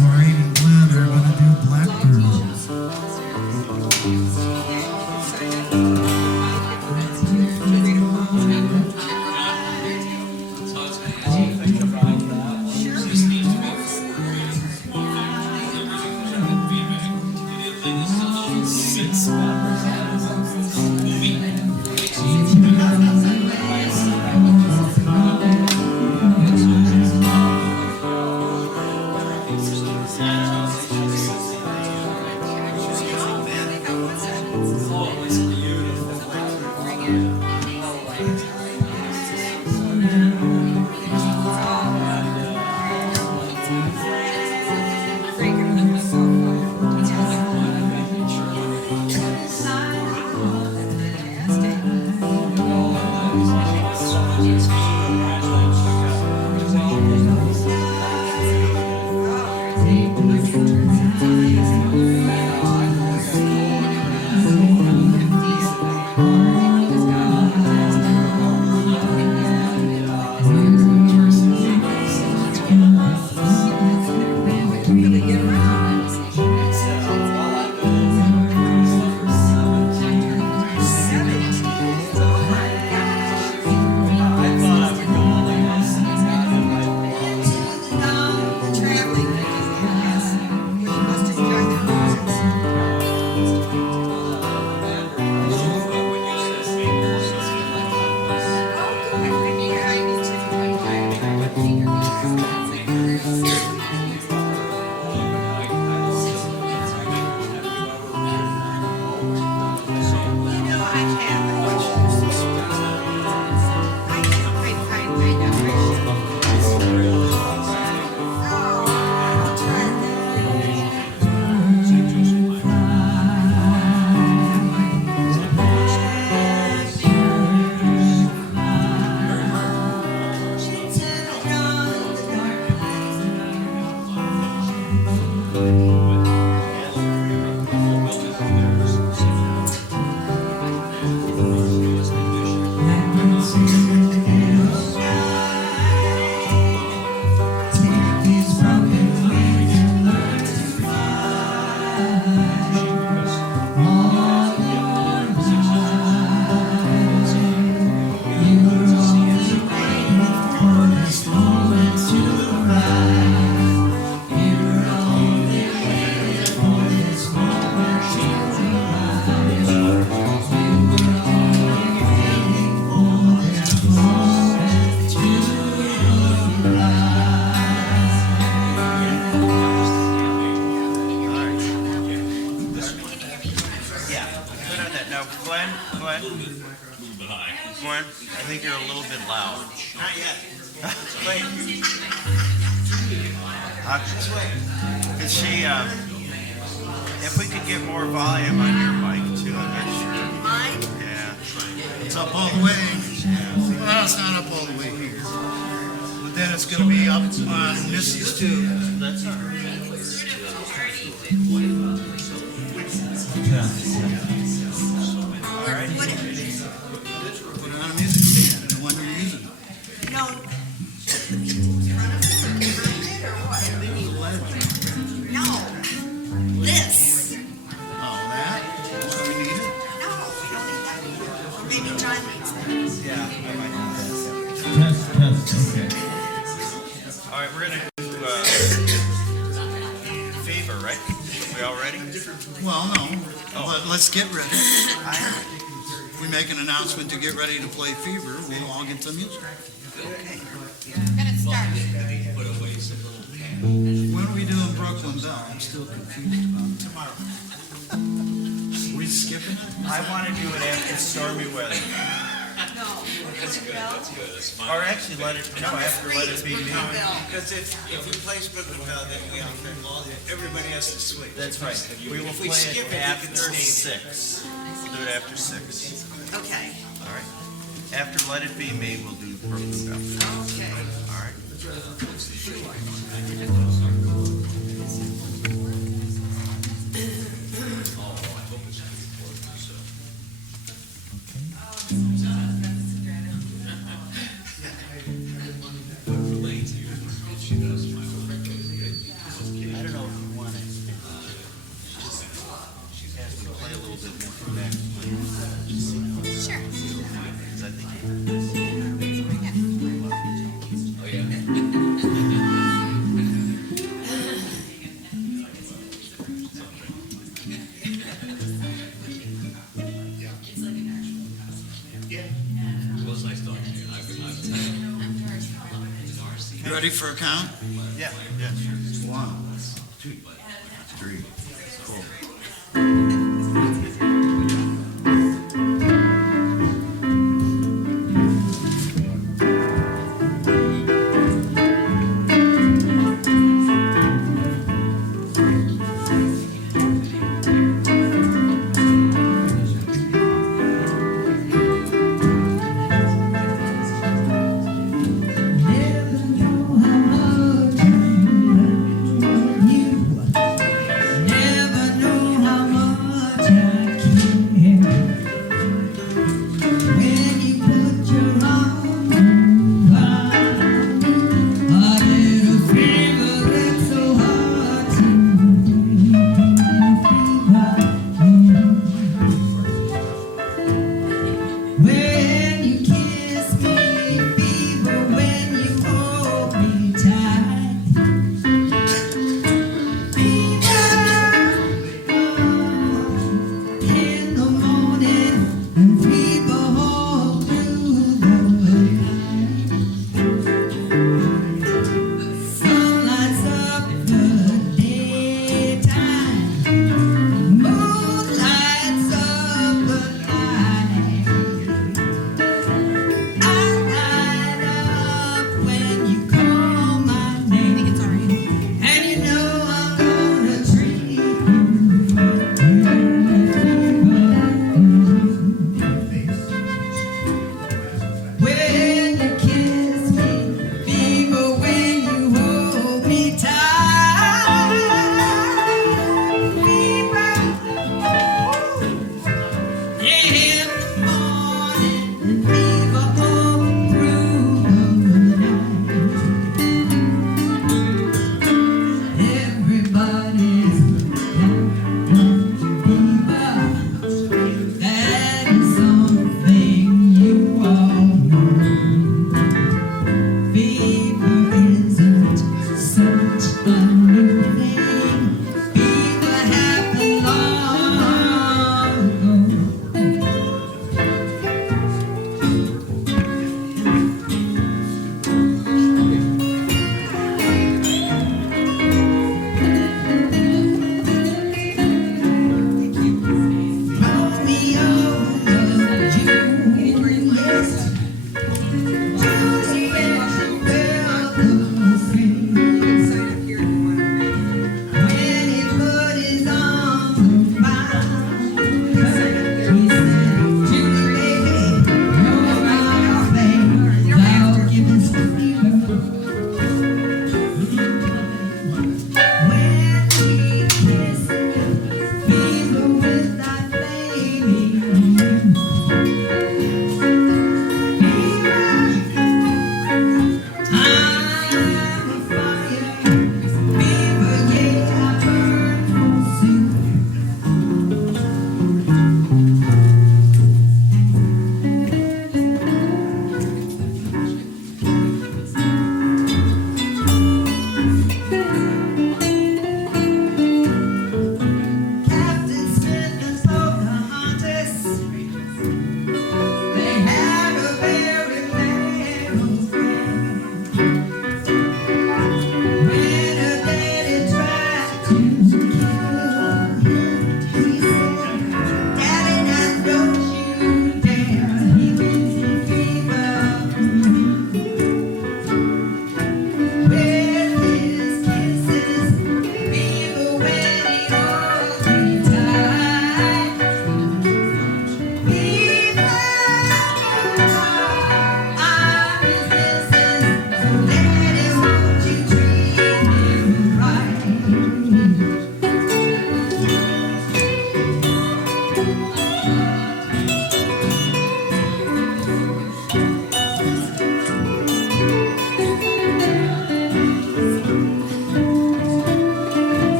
Maureen and Glenn are going to do Blackbird. Gwen, I think you're a little bit loud. Not yet. Wait. Could she, if we could get more volume on your mic too, I'm not sure. Mine? Yeah. It's up all the way. Well, it's not up all the way here. But then it's going to be up on Missy's too. That's all right. All right. Put it. Put it on a music stand, the one you're using. No. No. This. Oh, that? That's what we needed? No, we don't need that. Or maybe John needs that. Yeah, I might do that. Test, okay. All right, we're gonna do Fever, right? We all ready? Well, no, but let's get ready. I If we make an announcement to get ready to play Fever, we'll all get the music. Okay. We're gonna start. When are we doing Brooklyn Bell? I'm still confused about it. Tomorrow. We skipping it? I want to do it after stormy weather. No. That's good. That's good. Or actually, after let it be me. Because if he plays Brooklyn Bell, then everybody has to switch. That's right. We will If we play skip it it, after you can stay. 6. We'll do it after 6. Okay. All right. After Let It Be Me, we'll do Brooklyn Bell. Okay. All right. It was nice talking to you. You ready for a count? Yeah, yeah, sure. 1, 2, 3, 4.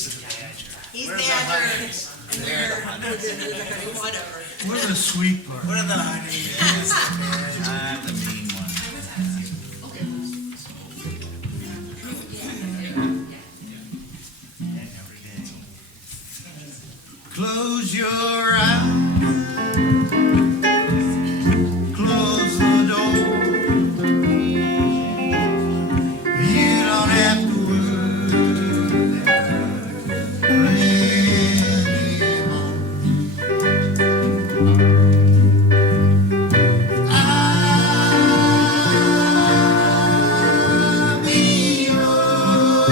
He's badger, and you're whatever. What a sweet part. What are the honey? I'm the mean one. Close your eyes. Close the door. You don't have to worry anymore. I'll be your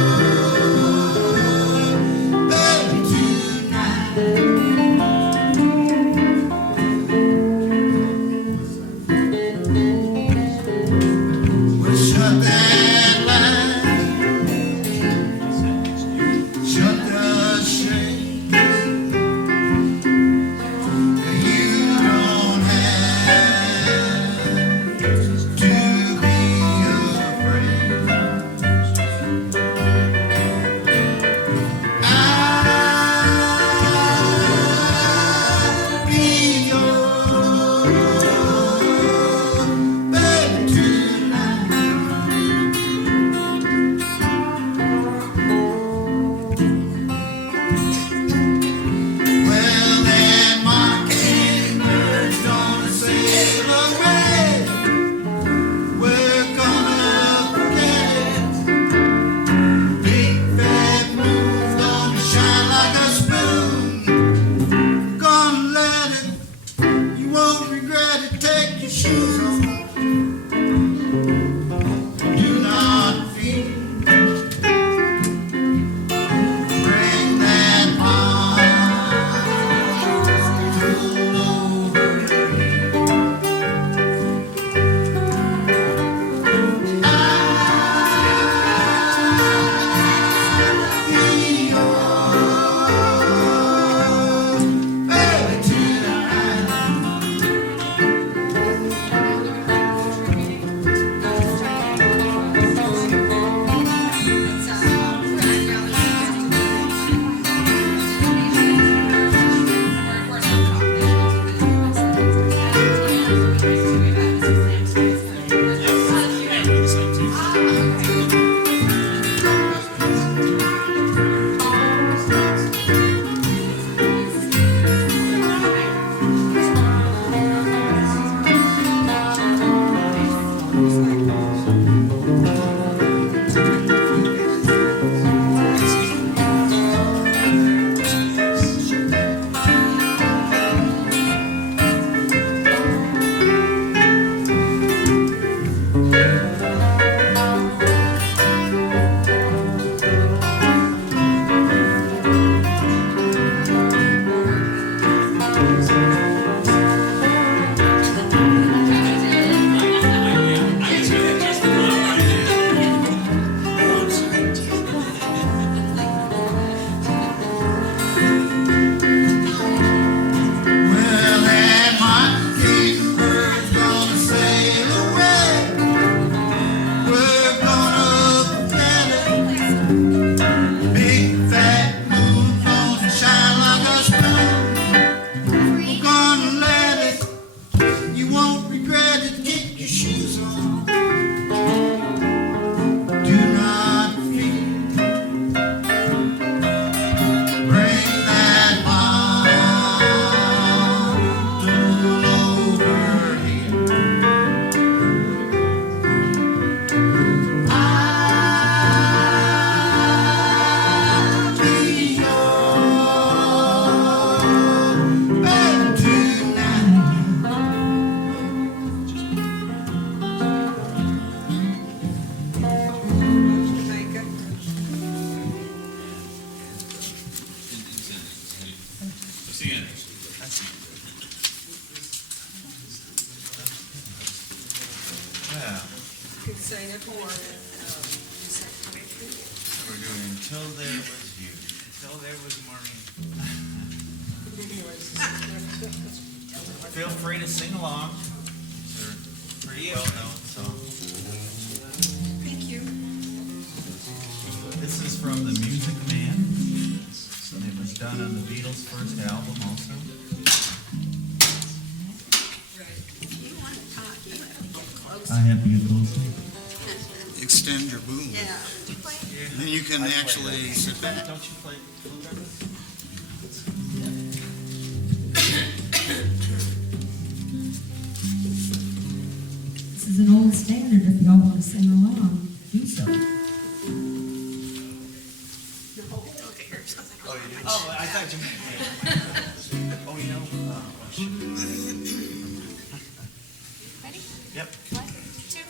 baby tonight. Well, shut that light, shut the shade. You don't have to be afraid. I'll be your baby tonight. Well, then mockingbirds gonna sail away. We're gonna forget it. Big fat moon's gonna shine like a spoon. Gonna let it, you won't regret it. Take your shoes off. Do not fear. Bring that on over here. I'll be your baby tonight. Well, that mockingbird's gonna sail away. We're gonna forget it. Big fat moon's gonna shine like a spoon. We're gonna let it, you won't regret it. Get your shoes on. Do not fear. Bring that bottle over here. I'll be your baby tonight. See you. Well, Sign up for we're doing Until There Was You. Until there was Maureen. Feel free to sing along. These are pretty well known songs. Thank you. This is from the Music Man. done on the Beatles' first album also. You want to talk, you want to get close. I have to get closer. Extend your boom. Yeah. Do you play? Then you can actually sit back. Don't you play? This is an old standard if y'all want to sing along, do so. No. Okay, here's something. Oh, I thought you meant. Oh, you know. Ready? Yep. 1, 2.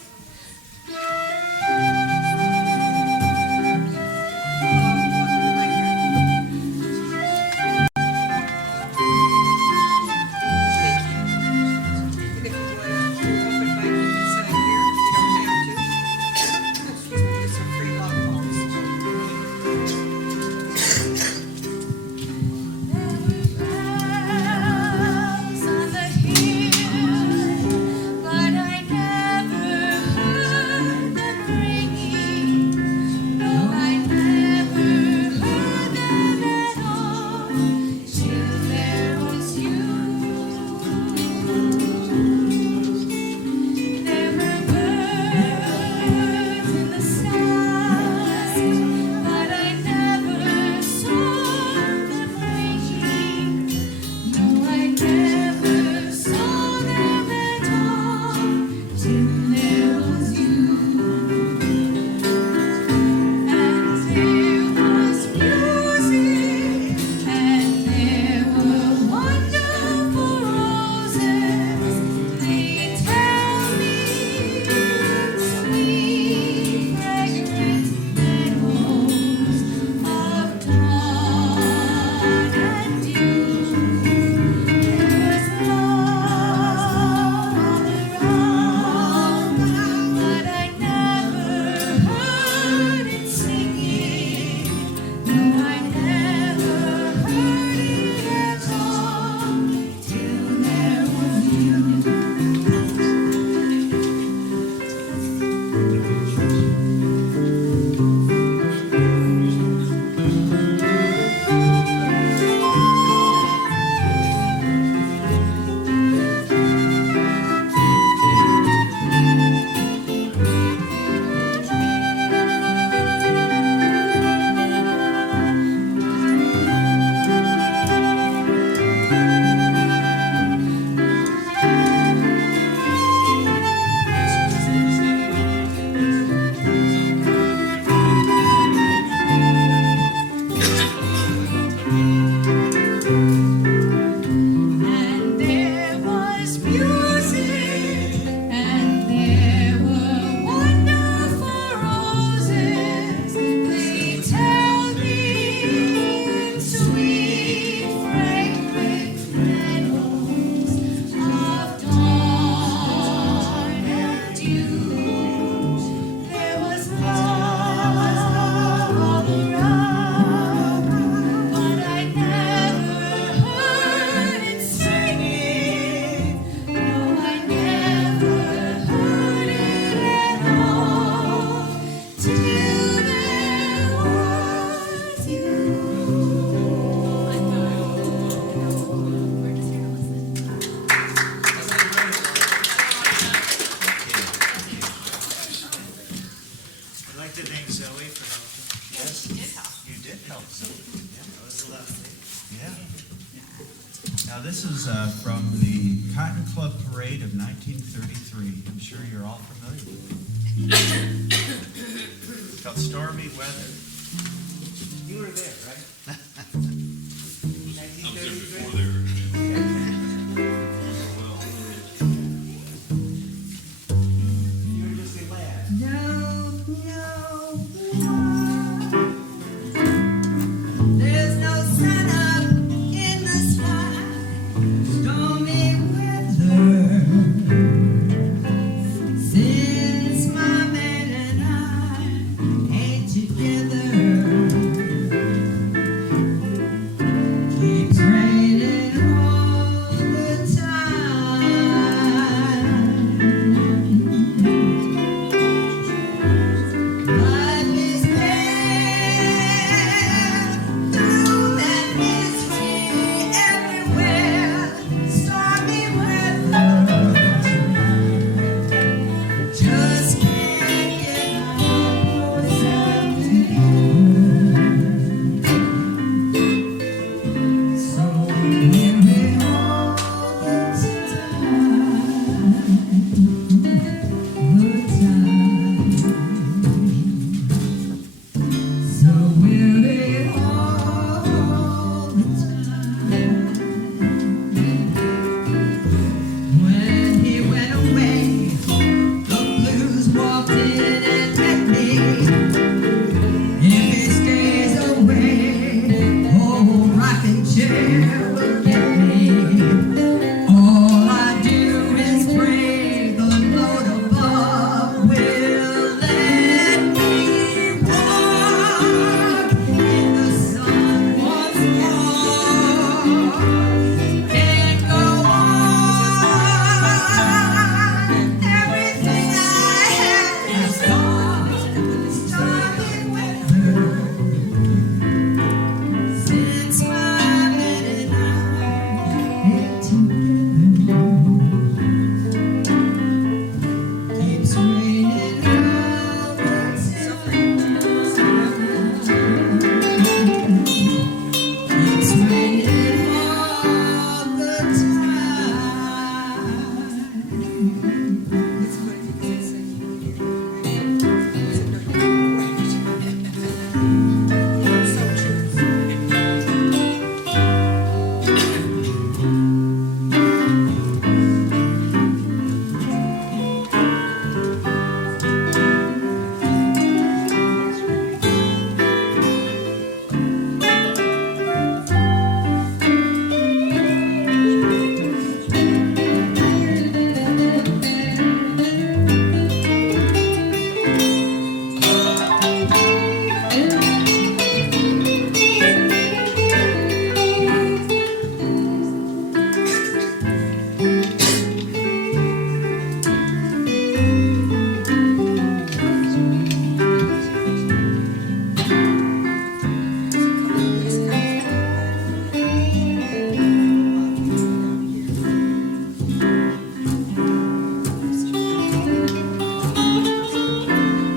Now, this is from the Cotton Club Parade of 1933. I'm sure you're all familiar with it. It's called Stormy Weather. You were there, right? I was there before they were. You were just a lad. There's no sun up in the sky, stormy weather. Since my man and I ain't together, never get me. All I do is pray the Lord above will let me walk in the sun once more and go on. Everything I had is gone, starting with her. Since my man and I get together, keeps raining all the time. Keeps raining all the time.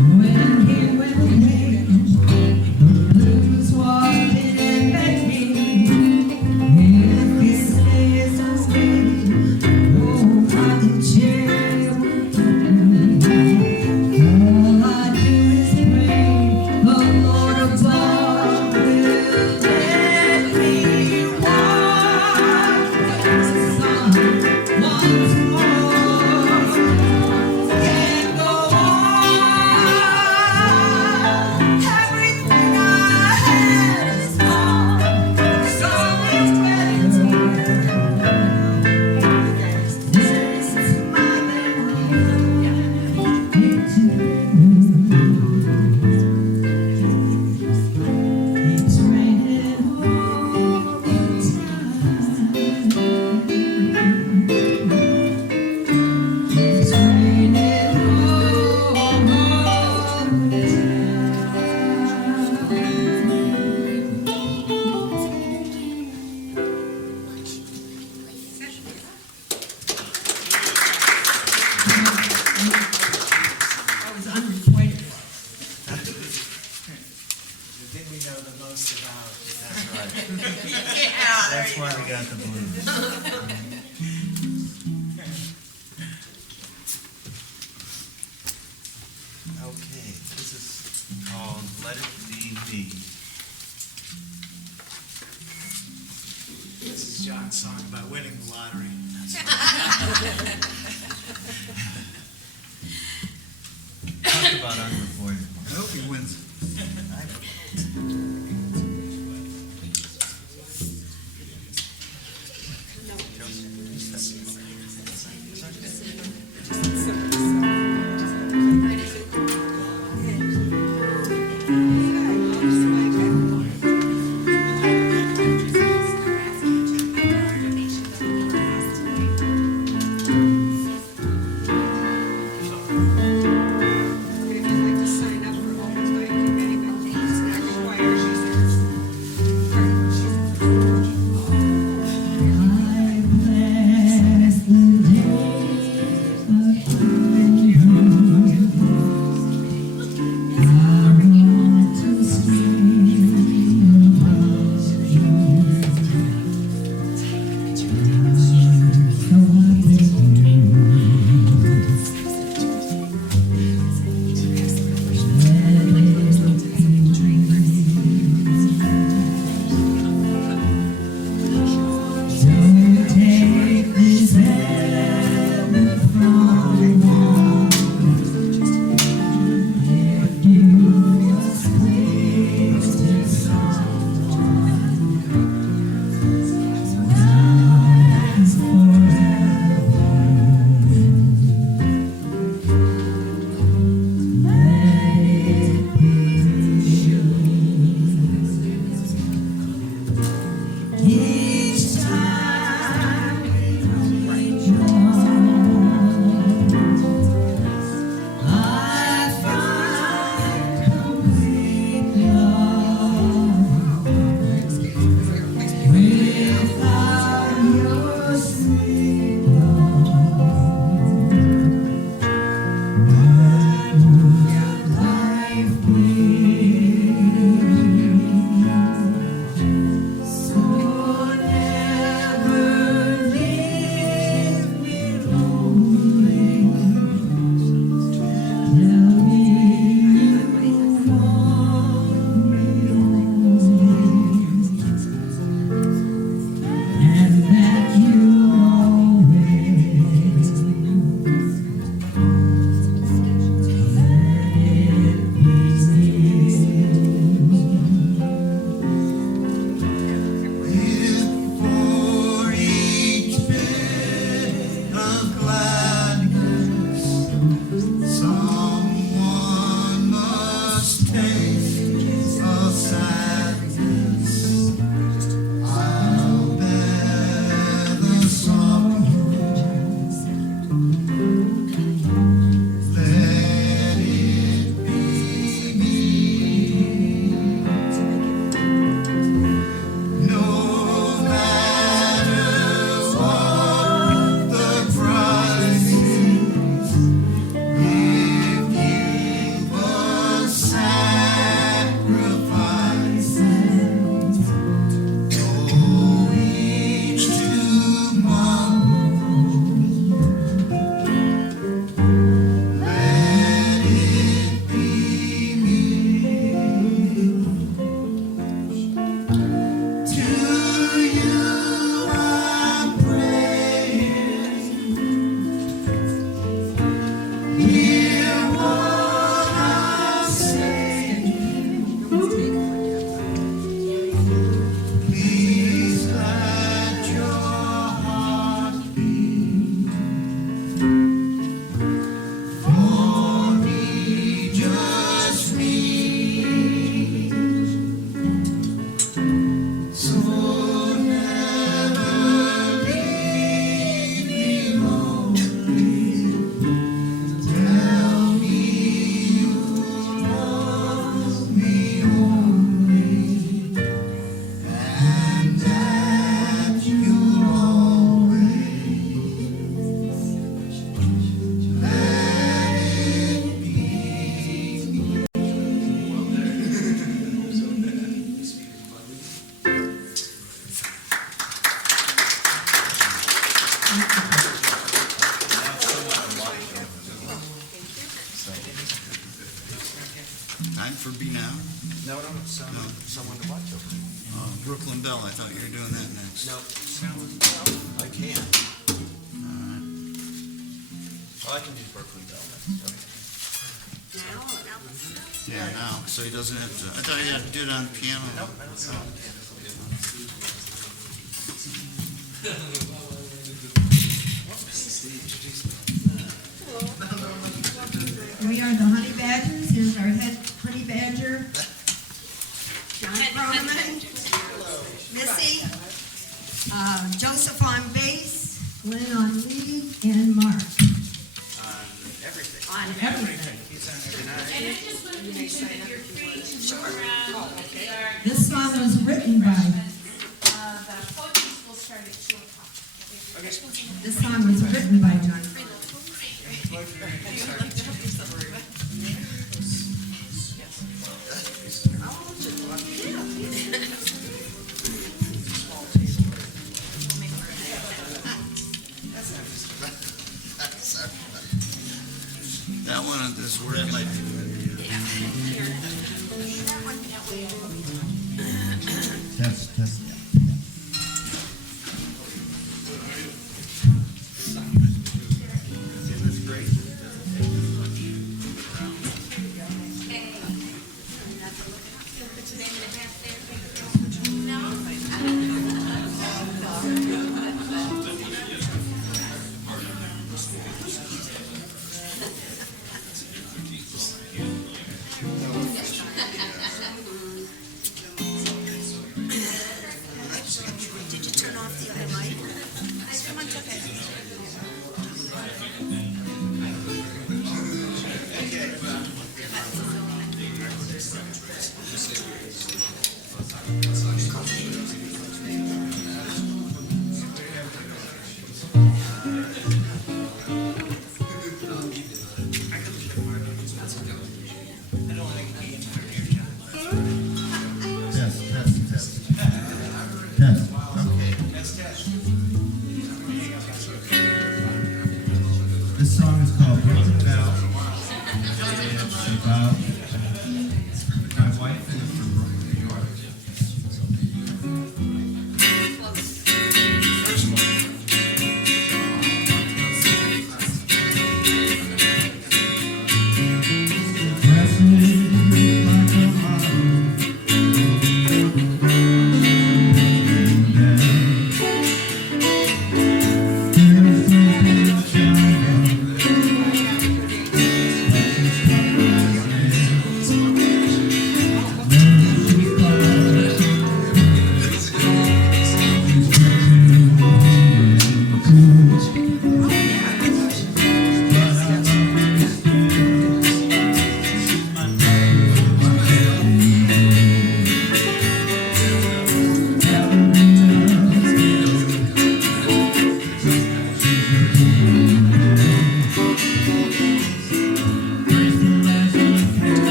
When he went away, the blues walked in and met me. If he stays away, oh, I can cheer all I do is pray the Lord above will let me walk in the sun once more and go on. Everything I had is gone. It's always better. This is my memory. It's raining all the time. It's raining all the That was unrequited. The thing we know the most about. That's right. Yeah, there That's you why go. we got the blues. Okay, this is called Let It Be Me. This is John's song about winning the lottery. Talk about unrequited. I hope he wins. If you'd like Each time we join, I find complete love without your sweet love. What would life be? So never leave me lonely. Tell me you want me only, and that you always let it be. For each bit of gladness, someone must taste of sadness. I'll bear the sorrow. Let it be me. No matter what the price is, if you must sacrifice, go each tomorrow. Let it be me. To you I'm praying. Hear what I'm saying. Please let your heart beat for me, just me. So never leave me lonely. Tell me you love me only, and that you'll always let it be. Time for B now. No, someone to watch over. Brooklyn Bell, I thought you were doing that next. No, I can. Well, I can do Brooklyn Bell. Yeah, now, so he doesn't have to, I thought he had to do it on piano. We are the Honey Badgers. Here's our head honey badger, John Croneman, Missy, Joseph on bass, Glenn on lead, and Mark Everything. on everything. He's on every night. And I just wanted to mention that you're free to move around. This song was written by, The poetry school started at 2 o'clock. this song was written by John. That one is where it might be. Test.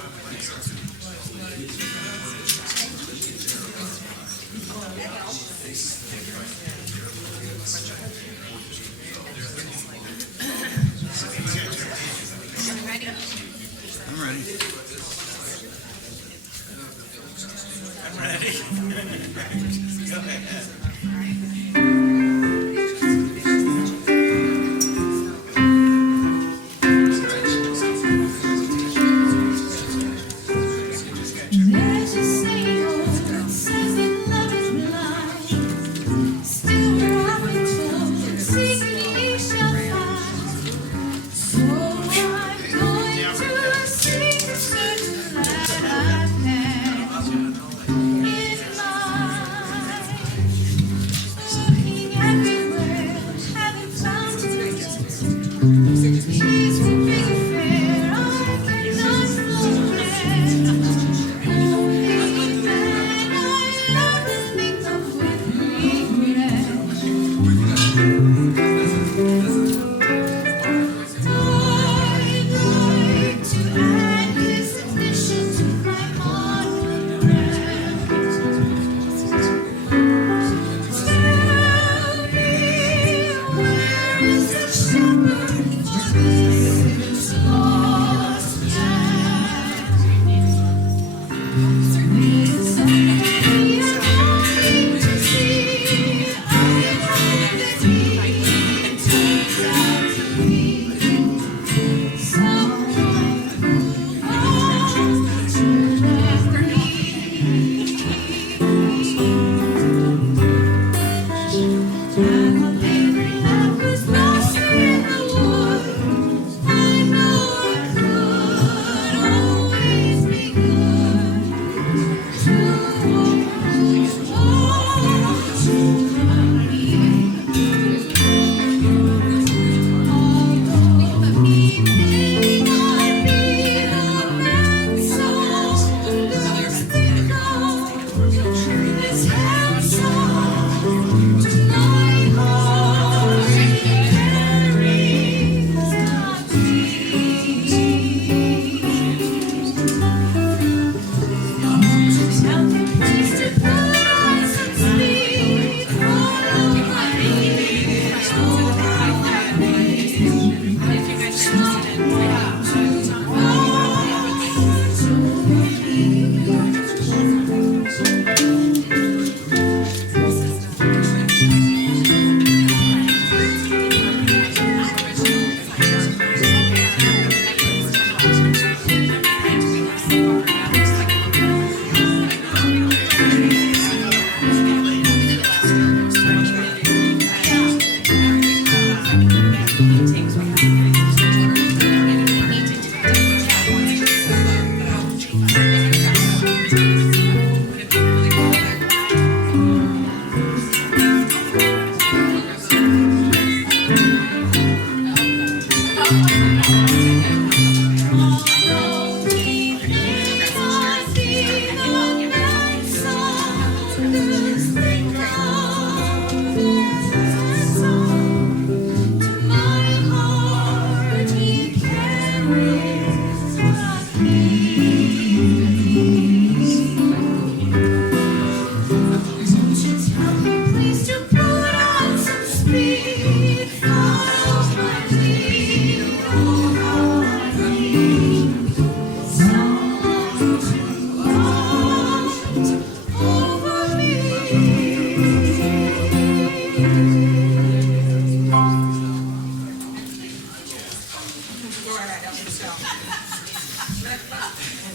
I'm ready. I'm ready. Go ahead. There's a saying that says that love is blind. Still we're often told, seeking we shall find. So I'm going to seek a certain light I've had in mind. Looking everywhere, haven't found it. She's a big affair, I cannot forget.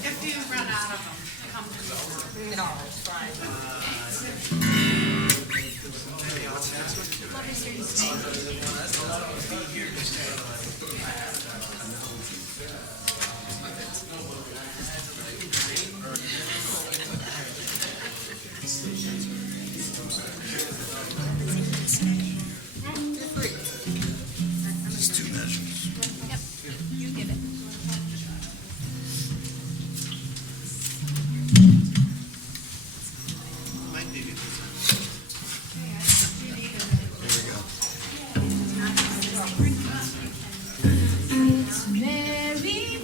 If you run out of them, come to me. No, it's fine. It's two measures. Yep, you get it. Might be good. It's very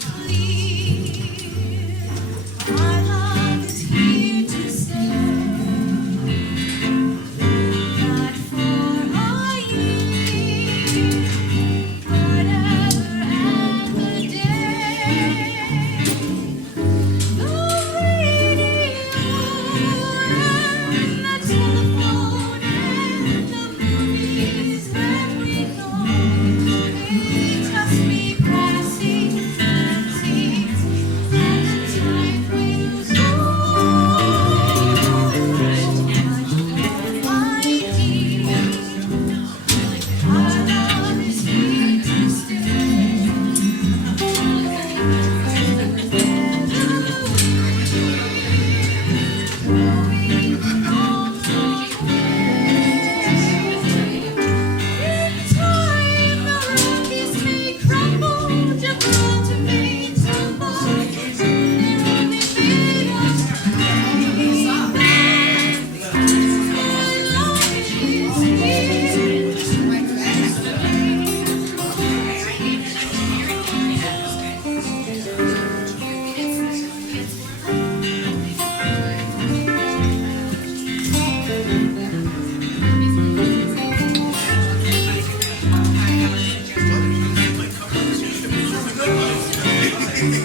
It's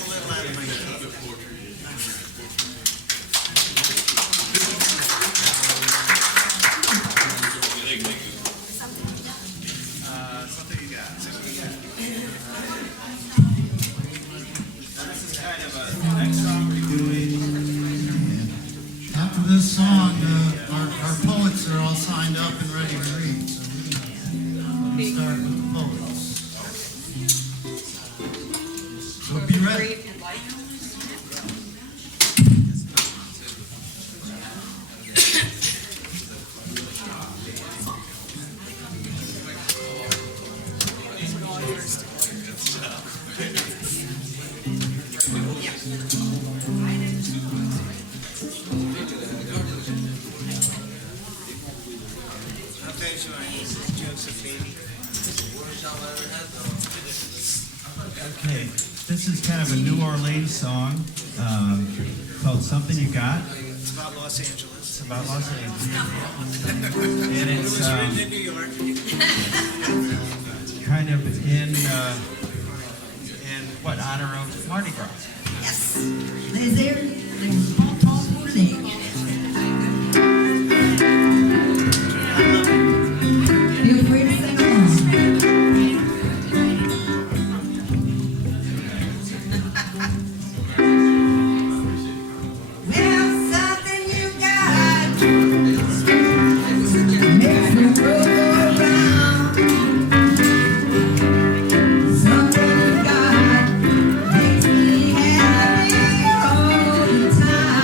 a little out of my league. Something you got. This is kind of a next song we're doing. After this song, our poets are all signed up and ready to read, so we're gonna start with the poets. So be ready. I'll tell you something, Josephine. Okay, this is kind of a New Orleans song called Something You Got. It's about Los Angeles. It's about Los Angeles. And It it's was written in New York. kind of in what, honor of Mardi Gras. Yes. Les airs, les pontons roulés. Feel free to sing along. Well, something you got makes the world go round. Something you got makes me happy all the time.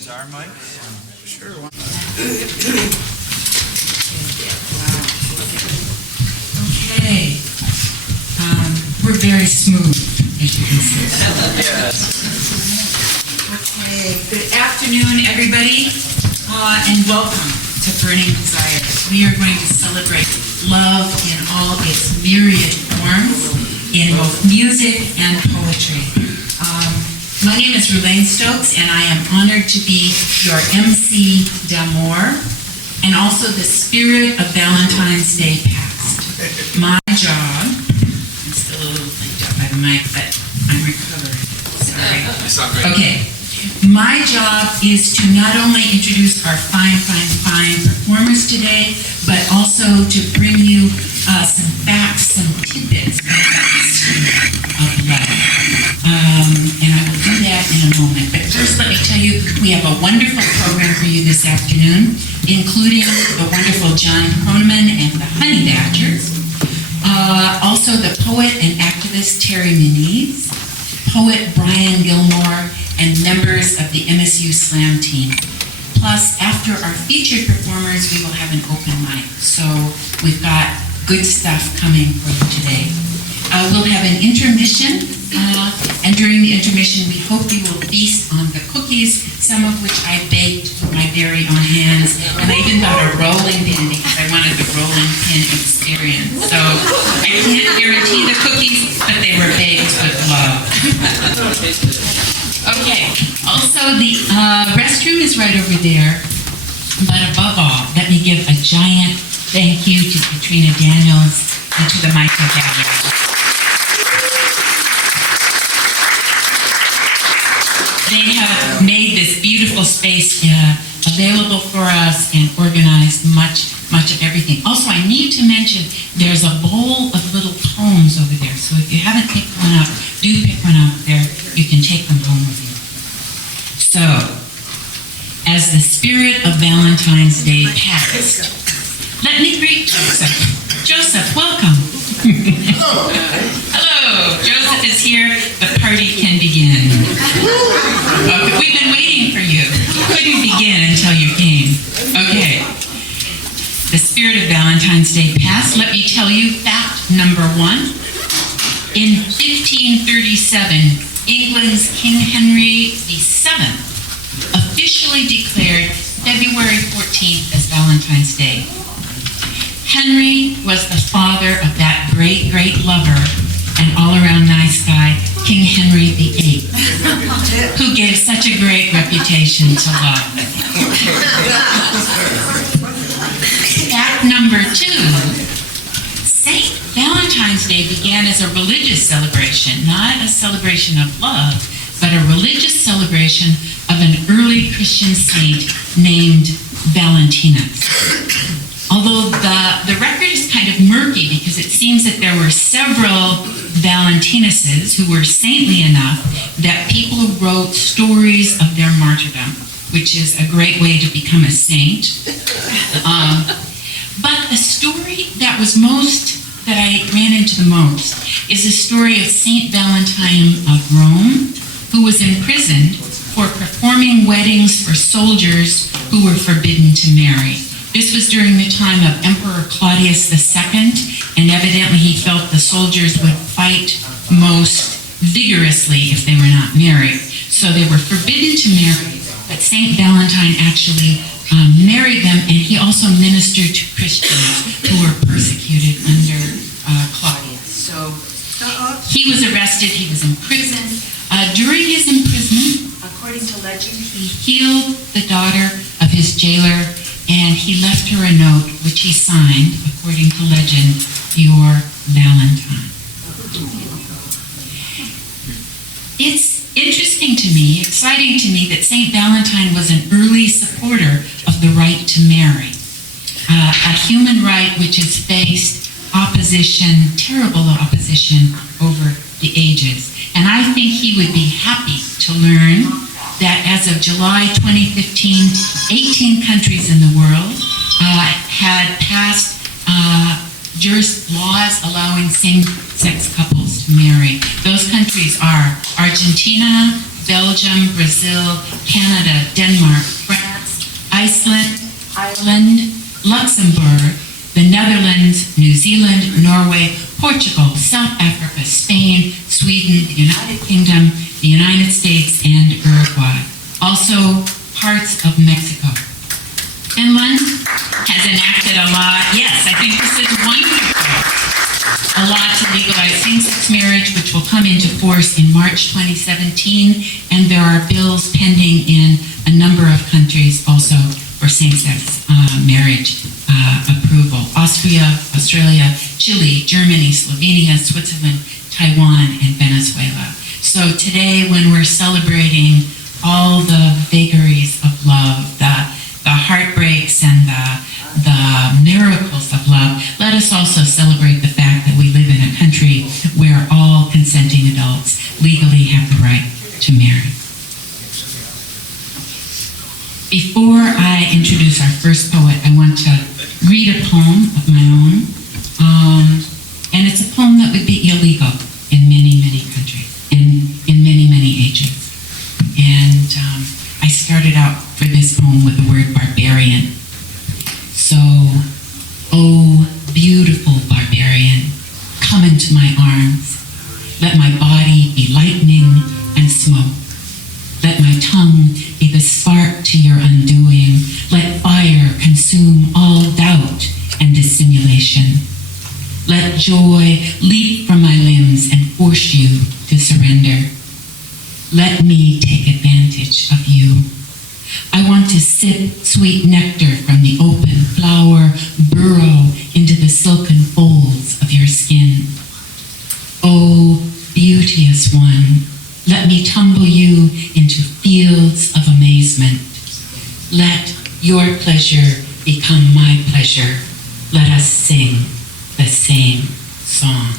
use our mics? Sure. Okay. We're very smooth, as you can see. Okay, good afternoon, everybody, and welcome to Burning Desires. We are going to celebrate love in all its myriad forms, in both music and poetry. My name is Rulaine Stokes, and I am honored to be your MC d'Amour, and also the spirit of Valentine's Day past. My job, I'm still a little freaked out by the mic, but I'm recovering. Sorry. You sound great. Okay. My job is to not only introduce our fine performers today, but also to bring you some facts, some tidbits of love. And I will do that in a moment. But first, let me tell you, we have a wonderful program for you this afternoon, including the wonderful John Kroneman and the Honey Badgers. Also, the poet and activist Terry Muniz, poet Brian Gilmore, and members of the MSU Slam team. Plus, after our featured performers, we will have an open mic. So we've got good stuff coming for you today. We'll have an intermission, and during the intermission, we hope you will feast on the cookies, some of which I baked with my very own hands, and I even got a rolling pin because I wanted the rolling pin experience. So I can't guarantee the cookies, but they were baked with love. Okay, also the restroom is right over there, but above all, let me give a giant thank you to Katrina Daniels and to the Mica Gallery. They have made this beautiful space available for us and organized much of everything. Also, I need to mention there's a bowl of little poems over there, so if you haven't picked one up, do pick one up there. You can take them home with you. So, as the spirit of Valentine's Day passed, let me greet Joseph. Joseph, welcome. Hello, Joseph is here. The party can begin. Okay, we've been waiting for you. Couldn't begin until you came. Okay. The spirit of Valentine's Day passed. Let me tell you fact number 1. In 1537, England's King Henry VII officially declared February 14th as Valentine's Day. Henry was the father of that great lover and all-around nice guy, King Henry VIII, who gave such a great reputation to love. Fact number 2, St. Valentine's Day began as a religious celebration, not a celebration of love, but a religious celebration of an early Christian saint named Valentinus. Although the record is kind of murky because it seems that there were several Valentinuses who were saintly enough that people wrote stories of their martyrdom, which is a great way to become a saint. But the story that I ran into the most is the story of Saint Valentine of Rome, who was imprisoned for performing weddings for soldiers who were forbidden to marry. This was during the time of Emperor Claudius II, and evidently he felt the soldiers would fight most vigorously if they were not married. So they were forbidden to marry, but Saint Valentine actually married them, and he also ministered to Christians who were persecuted under Claudius. So he was arrested, he was imprisoned. During his imprisonment, according to legend, he healed the daughter of his jailer, and he left her a note which he signed, according to legend, "Your Valentine." It's interesting to me, exciting to me, that St. Valentine was an early supporter of the right to marry, a human right which has faced opposition, terrible opposition over the ages. And I think he would be happy to learn that as of July 2015, 18 countries in the world had passed laws allowing same-sex couples to marry. Those countries are Argentina, Belgium, Brazil, Canada, Denmark, France, Iceland, Ireland, Luxembourg, the Netherlands, New Zealand, Norway, Portugal, South Africa, Spain, Sweden, the United Kingdom, the United States, and Uruguay. Also, parts of Mexico. Finland has enacted a law, yes, I think this is wonderful, a law to legalize same-sex marriage, which will come into force in March 2017, and there are bills pending in a number of countries also for same-sex marriage approval. Austria, Australia, Chile, Germany, Slovenia, Switzerland, Taiwan, and Venezuela. So today, when we're celebrating all the vagaries of love, the heartbreaks and the miracles of love, let us also celebrate the fact that we live in a country where all consenting adults legally have the right to marry. Before I introduce our first poet, I want to read a poem of my own. And it's a poem that would be illegal in many, many countries, in many, many ages. And I started out for this poem with the word barbarian. So, oh, beautiful barbarian, come into my arms. Let my body be lightning and smoke. Let my tongue be the spark to your undoing. Let fire consume all doubt and dissimulation. Let joy leap from my limbs and force you to surrender. Let me take advantage of you. I want to sip sweet nectar from the open flower, burrow into the silken folds of your skin. Oh, beauteous one, let me tumble you into fields of amazement. Let your pleasure become my pleasure. Let us sing the same song.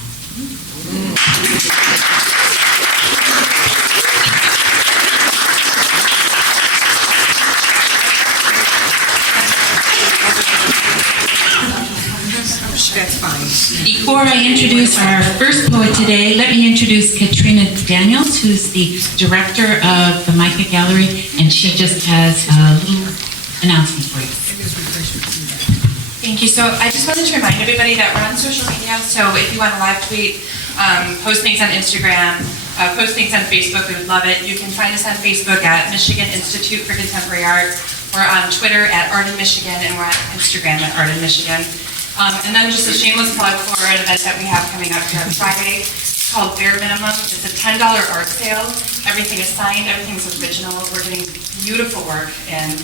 That's fine. Before I introduce our first poet today, let me introduce Katrina Daniels, who's the director of the Mica Gallery, and she just has a little announcement for you. Thank you. So I just wanted to remind everybody that we're on social media, so if you want to live tweet, post things on Instagram, post things on Facebook, we would love it. You can find us on Facebook at Michigan Institute for Contemporary Art. We're on Twitter at Art in Michigan, and we're on Instagram at Art in Michigan. And then just a shameless plug for an event that we have coming up here on Friday. It's called Bare Minimum. It's a $10 art sale. Everything is signed, everything's original. We're getting beautiful work. And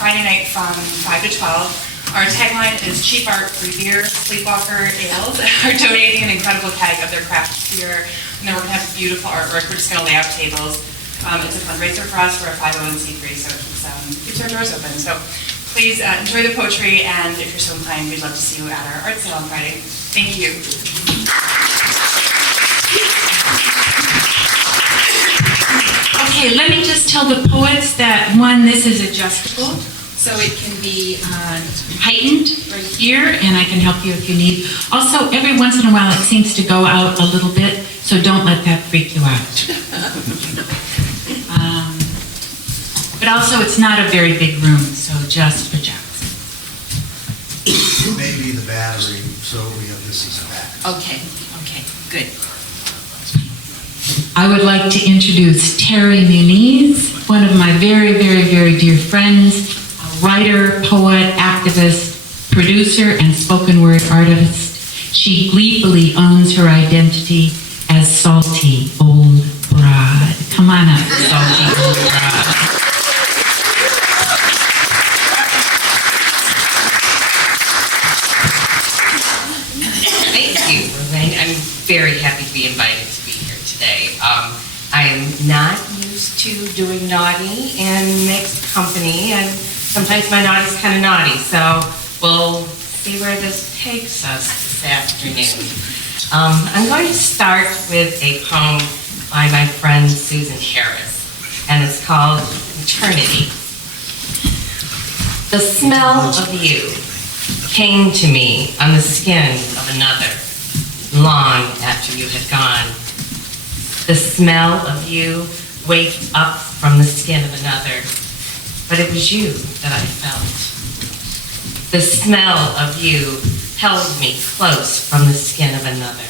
Friday night from 5 to 12. Our tagline is cheap art, free beer. Sleepwalker Ales are donating an incredible keg of their craft beer. And then we're gonna have beautiful artwork. We're just gonna lay out tables. It's a fundraiser for us. We're a 501c3, so it keeps our doors open. So please enjoy the poetry, and if you're so inclined, we'd love to see you at our art sale on Friday. Thank you. Okay, let me just tell the poets that, one, this is adjustable, so it can be heightened right here, and I can help you if you need. Also, every once in a while, it seems to go out a little bit, so don't let that freak you out. But also, it's not a very big room, so just adjust. Maybe the battery, so we have this as a backup. Okay, good. I would like to introduce Terry Muniz, one of my very, very, very dear friends, a writer, poet, activist, producer, and spoken word artist. She gleefully owns her identity as Salty Old Broad. Come on up, Salty Old Broad. I'm very happy to be invited to be here today. I am not used to doing naughty and mixed company, and sometimes my naughty's kind of naughty, so we'll see where this takes us this afternoon. I'm going to start with a poem by my friend Susan Harris, and it's called Eternity. The smell of you came to me on the skin of another, long after you had gone. The smell of you waked up from the skin of another, but it was you that I felt. The smell of you held me close from the skin of another,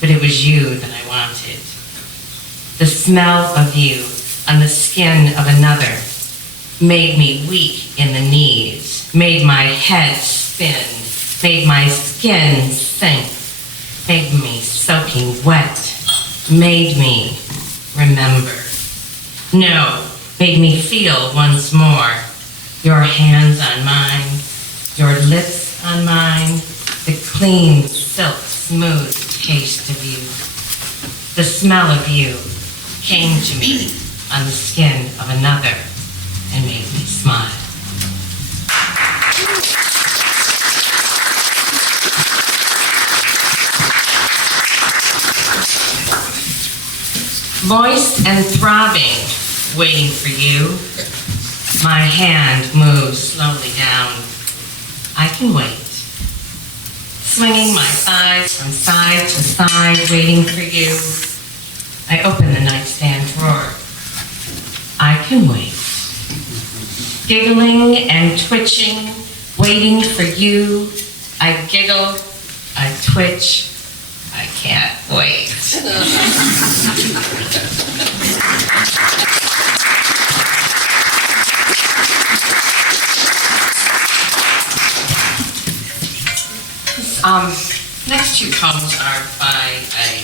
but it was you that I wanted. The smell of you on the skin of another made me weak in the knees, made my head spin, made my skin sink, made me soaking wet, made me remember. No, made me feel once more your hands on mine, your lips on mine, the clean, silk, smooth taste of you. The smell of you came to me on the skin of another and made me smile. Moist and throbbing, waiting for you. My hand moves slowly down. I can wait. Swinging my thighs from side to side, waiting for you. I open the nightstand drawer. I can wait. Giggling and twitching, waiting for you. I giggle, I twitch, I can't wait. Next two poems are by a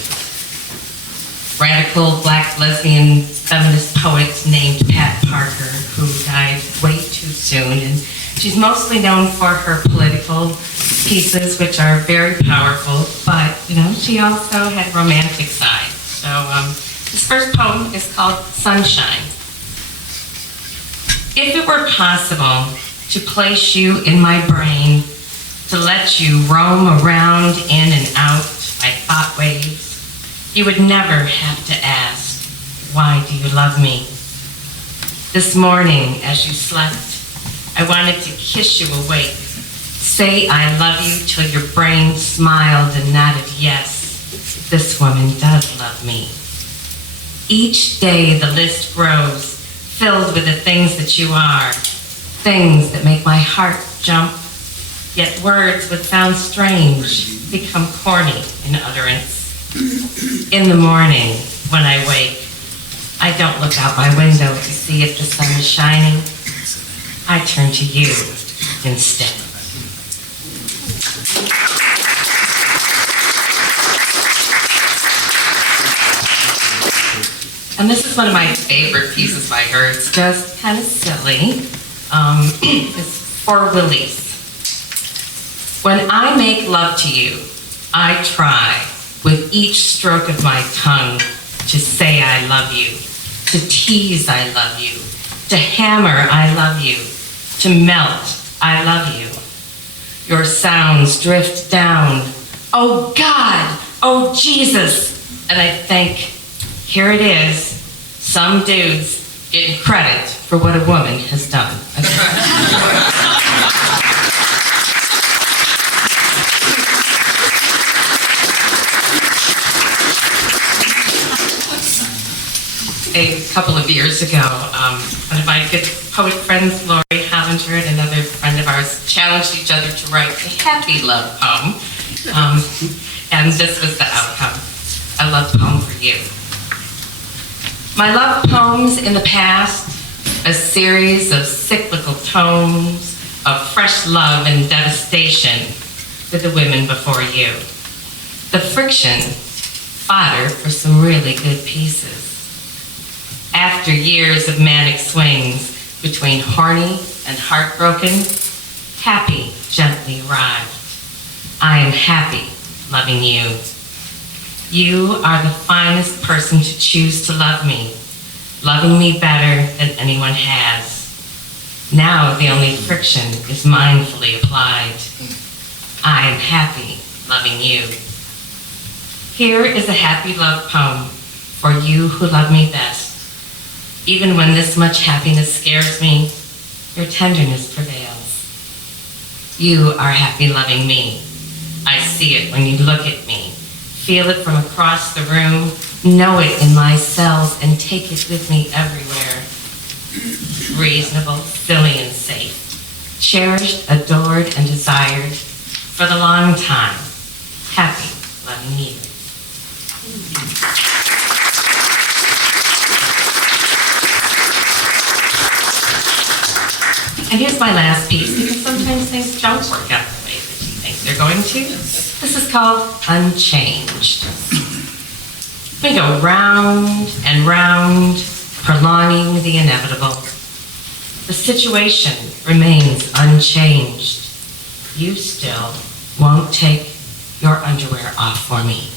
radical black lesbian feminist poet named Pat Parker, who died way too soon. And she's mostly known for her political pieces, which are very powerful, but, you know, she also had a romantic side. So this first poem is called Sunshine. If it were possible to place you in my brain, to let you roam around in and out my thought waves, you would never have to ask, why do you love me? This morning, as you slept, I wanted to kiss you awake, say I love you till your brain smiled and nodded yes, this woman does love me. Each day the list grows, filled with the things that you are, things that make my heart jump, yet words would sound strange, become corny in utterance. In the morning, when I wake, I don't look out my window to see if the sun is shining. I turn to you instead. And this is one of my favorite pieces by her. It's just kind of silly. It's for Willies. When I make love to you, I try with each stroke of my tongue to say I love you, to tease I love you, to hammer I love you, to melt I love you. Your sounds drift down, oh God, oh Jesus, and I think, here it is, some dudes getting credit for what a woman has done. A couple of years ago, one of my good poet friends, Lori Hollinger, and another friend of ours, challenged each other to write a happy love poem. And this was the outcome, a love poem for you. My love poems in the past, a series of cyclical tomes of fresh love and devastation with the women before you. The friction, fodder for some really good pieces. After years of manic swings between horny and heartbroken, happy gently arrived. I am happy loving you. You are the finest person to choose to love me, loving me better than anyone has. Now the only friction is mindfully applied. I am happy loving you. Here is a happy love poem for you who love me best. Even when this much happiness scares me, your tenderness prevails. You are happy loving me. I see it when you look at me, feel it from across the room, know it in my cells, and take it with me everywhere. Reasonable, silly, and safe. Cherished, adored, and desired for the long time. Happy, loving you. And here's my last piece, because sometimes things don't work out the way that you think they're going to. This is called Unchanged. We go round and round, prolonging the inevitable. The situation remains unchanged. You still won't take your underwear off for me.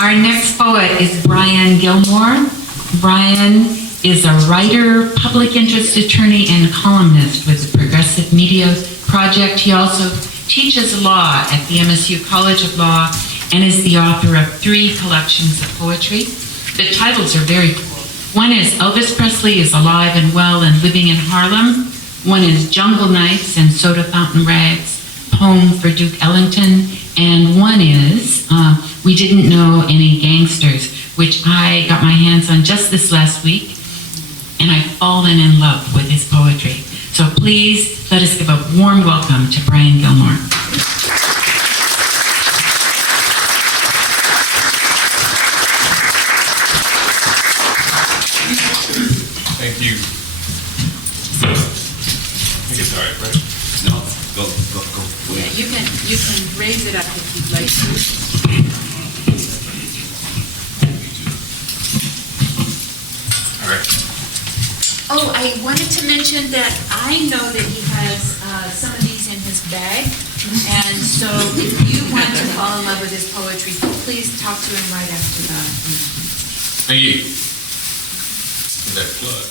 Our next poet is Brian Gilmore. Brian is a writer, public interest attorney, and columnist with the Progressive Media Project. He also teaches law at the MSU College of Law and is the author of 3 collections of poetry. The titles are very cool. One is Elvis Presley is Alive and Well and Living in Harlem. One is Jungle Nights and Soda Fountain Rags, Poem for Duke Ellington. And one is We Didn't Know Any Gangsters, which I got my hands on just this last week, and I've fallen in love with his poetry. So please let us give a warm welcome to Brian Gilmore. Thank you. I think it's all right, right? No, go. Yeah, you can raise it up if you'd like to. All right. Oh, I wanted to mention that I know that he has some of these in his bag, and so if you want to fall in love with his poetry, please talk to him right after the meeting. Thank you. That plug.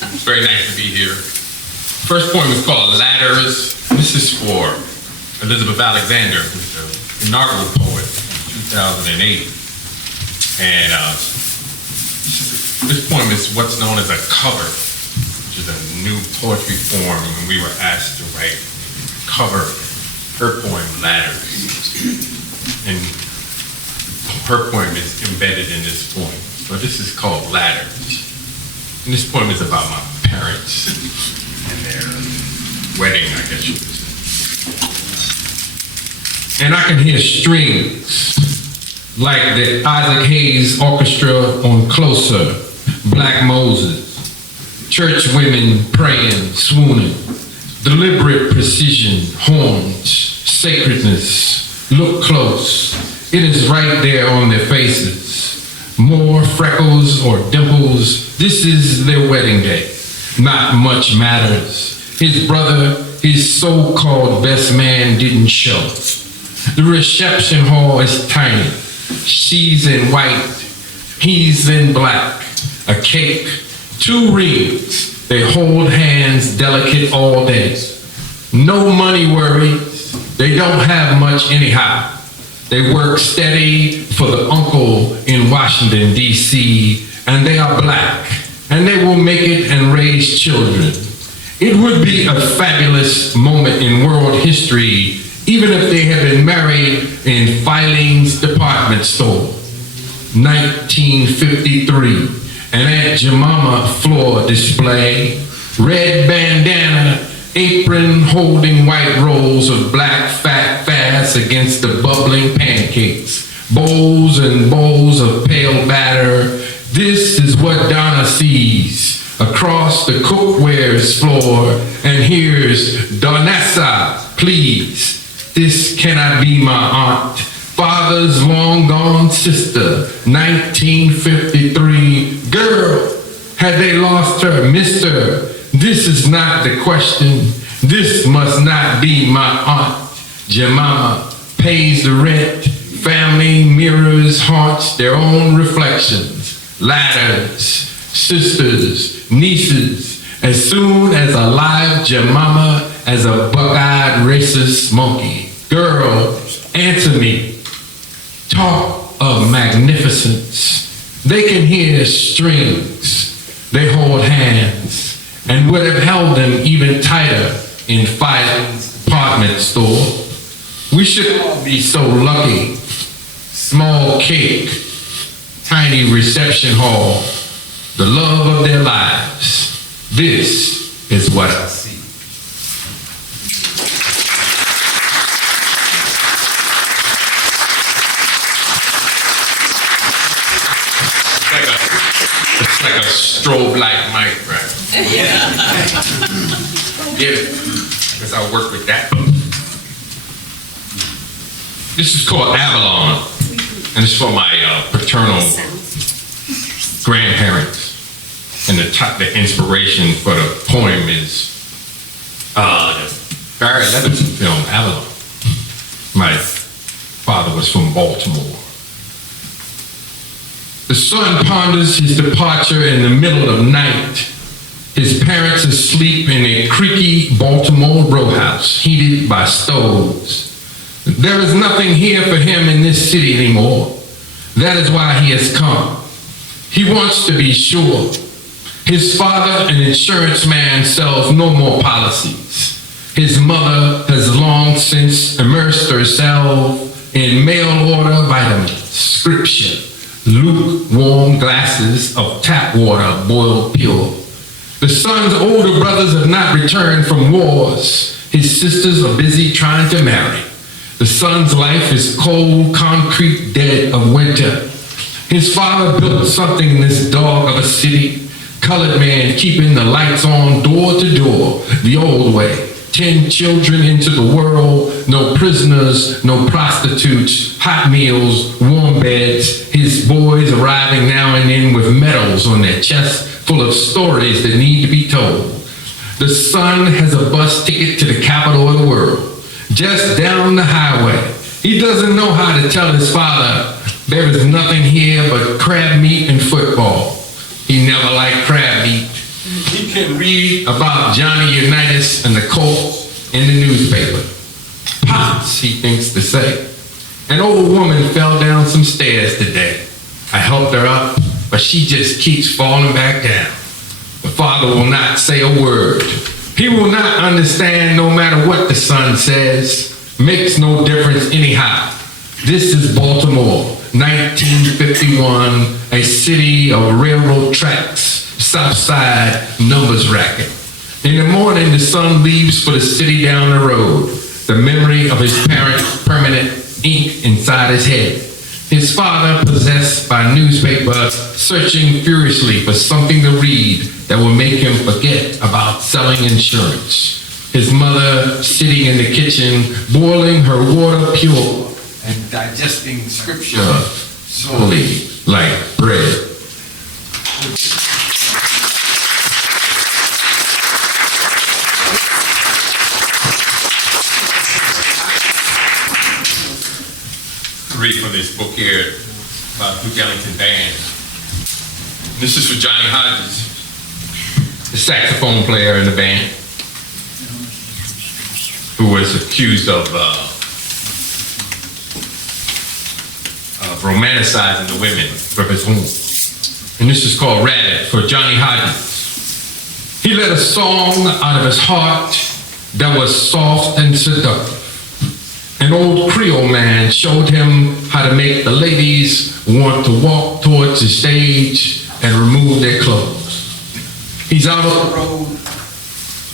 It's very nice to be here. First poem is called Ladders. This is for Elizabeth Alexander, who's the inaugural poet, 2008. And this poem is what's known as a cover, which is a new poetry form. And we were asked to write cover her poem, Ladders. And her poem is embedded in this poem. So this is called Ladders. And this poem is about my parents and their wedding, I guess you would say. And I can hear strings like the Isaac Hayes Orchestra on Closer, Black Moses, church women praying, swooning, deliberate precision, horns, sacredness, look close. It is right there on their faces. More freckles or dimples, this is their wedding day. Not much matters. His brother, his so-called best man, didn't show. The reception hall is tiny. She's in white, he's in black. A cake, 2 rings. They hold hands delicate all day. No money worries. They don't have much anyhow. They work steady for the uncle in Washington, D.C., and they are black, and they will make it and raise children. It would be a fabulous moment in world history, even if they had been married in Filing's department store. 1953, an Aunt Jemima floor display, red bandana, apron holding white rolls of black fat fast against the bubbling pancakes, bowls and bowls of pale batter. This is what Donna sees across the cookware's floor and hears, Donessa, please, this cannot be my aunt. Father's long gone sister, 1953. Girl, had they lost her, mister? This is not the question. This must not be my aunt. Jemima pays the rent. Family mirrors haunts their own reflections. Ladders, sisters, nieces. As soon as a live Jemima as a buck-eyed racist monkey. Girl, answer me. Talk of magnificence. They can hear strings, they hold hands, and would have held them even tighter in Filene's department store. We should all be so lucky. Small cake, tiny reception hall, the love of their lives. This is what I see. It's like a strobe light mic, right? Yeah. Get it? Because I work with that. This is called Avalon, and it's for my paternal grandparents. And the inspiration for the poem is the Barry Levinson film, Avalon. My father was from Baltimore. The son ponders his departure in the middle of night. His parents asleep in a creaky Baltimore row house, heated by stoves. There is nothing here for him in this city anymore. That is why he has come. He wants to be sure. His father, an insurance man, sells no more policies. His mother has long since immersed herself in mail order vitamins, scripture, lukewarm glasses of tap water boiled pure. The son's older brothers have not returned from wars. His sisters are busy trying to marry. The son's life is cold, concrete dead of winter. His father built something in this dog of a city. Colored man keeping the lights on door to door, the old way. 10 children into the world, no prisoners, no prostitutes, hot meals, warm beds. His boys arriving now and then with medals on their chests full of stories that need to be told. The son has a bus ticket to the capital of the world, just down the highway. He doesn't know how to tell his father, there is nothing here but crab meat and football. He never liked crab meat. He can read about Johnny Unitas and the Colts in the newspaper. Pops, he thinks to say. An old woman fell down some stairs today. I helped her up, but she just keeps falling back down. The father will not say a word. He will not understand no matter what the son says. Makes no difference anyhow. This is Baltimore, 1951, a city of railroad tracks, South Side numbers racket. In the morning, the son leaves for the city down the road, the memory of his parents' permanent ink inside his head. His father, possessed by newspaper, searching furiously for something to read that will make him forget about selling insurance. His mother, sitting in the kitchen, boiling her water pure and digesting scripture slowly like bread. Read from this book here about Duke Ellington Band. This is for Johnny Hodges, the saxophone player in the band, who was accused of romanticizing the women for his home. And this is called Rabbit for Johnny Hodges. He let a song out of his heart that was soft and seductive. An old Creole man showed him how to make the ladies want to walk towards the stage and remove their clothes. He's out on the road,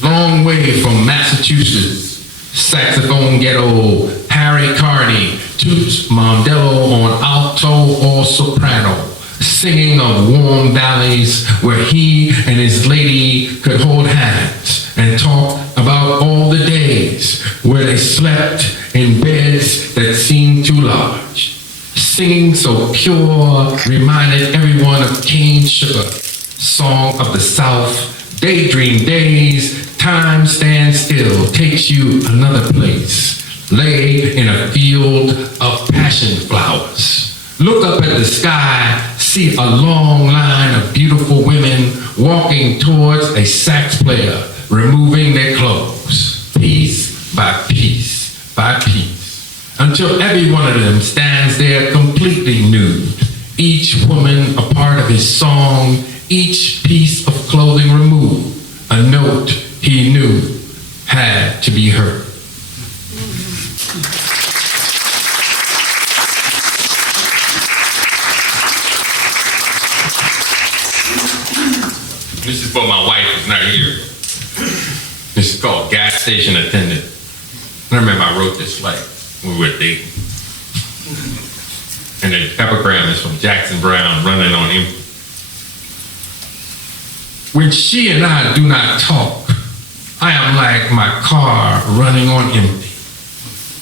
long way from Massachusetts, saxophone ghetto, Harry Carney, toots Mondello on alto or soprano, singing of warm valleys where he and his lady could hold hands and talk about all the days where they slept in beds that seemed too large. Singing so pure reminded everyone of cane sugar, song of the South, daydream days, time stands still, takes you another place, lay in a field of passion flowers. Look up at the sky, see a long line of beautiful women walking towards a sax player, removing their clothes, piece by piece by piece, until every one of them stands there completely nude, each woman a part of his song, each piece of clothing removed, a note he knew had to be heard. This is for my wife who's not here. This is called Gas Station Attendant. I remember I wrote this like we were dating. And the epigram is from Jackson Brown, Running on Empty. When she and I do not talk, I am like my car running on empty.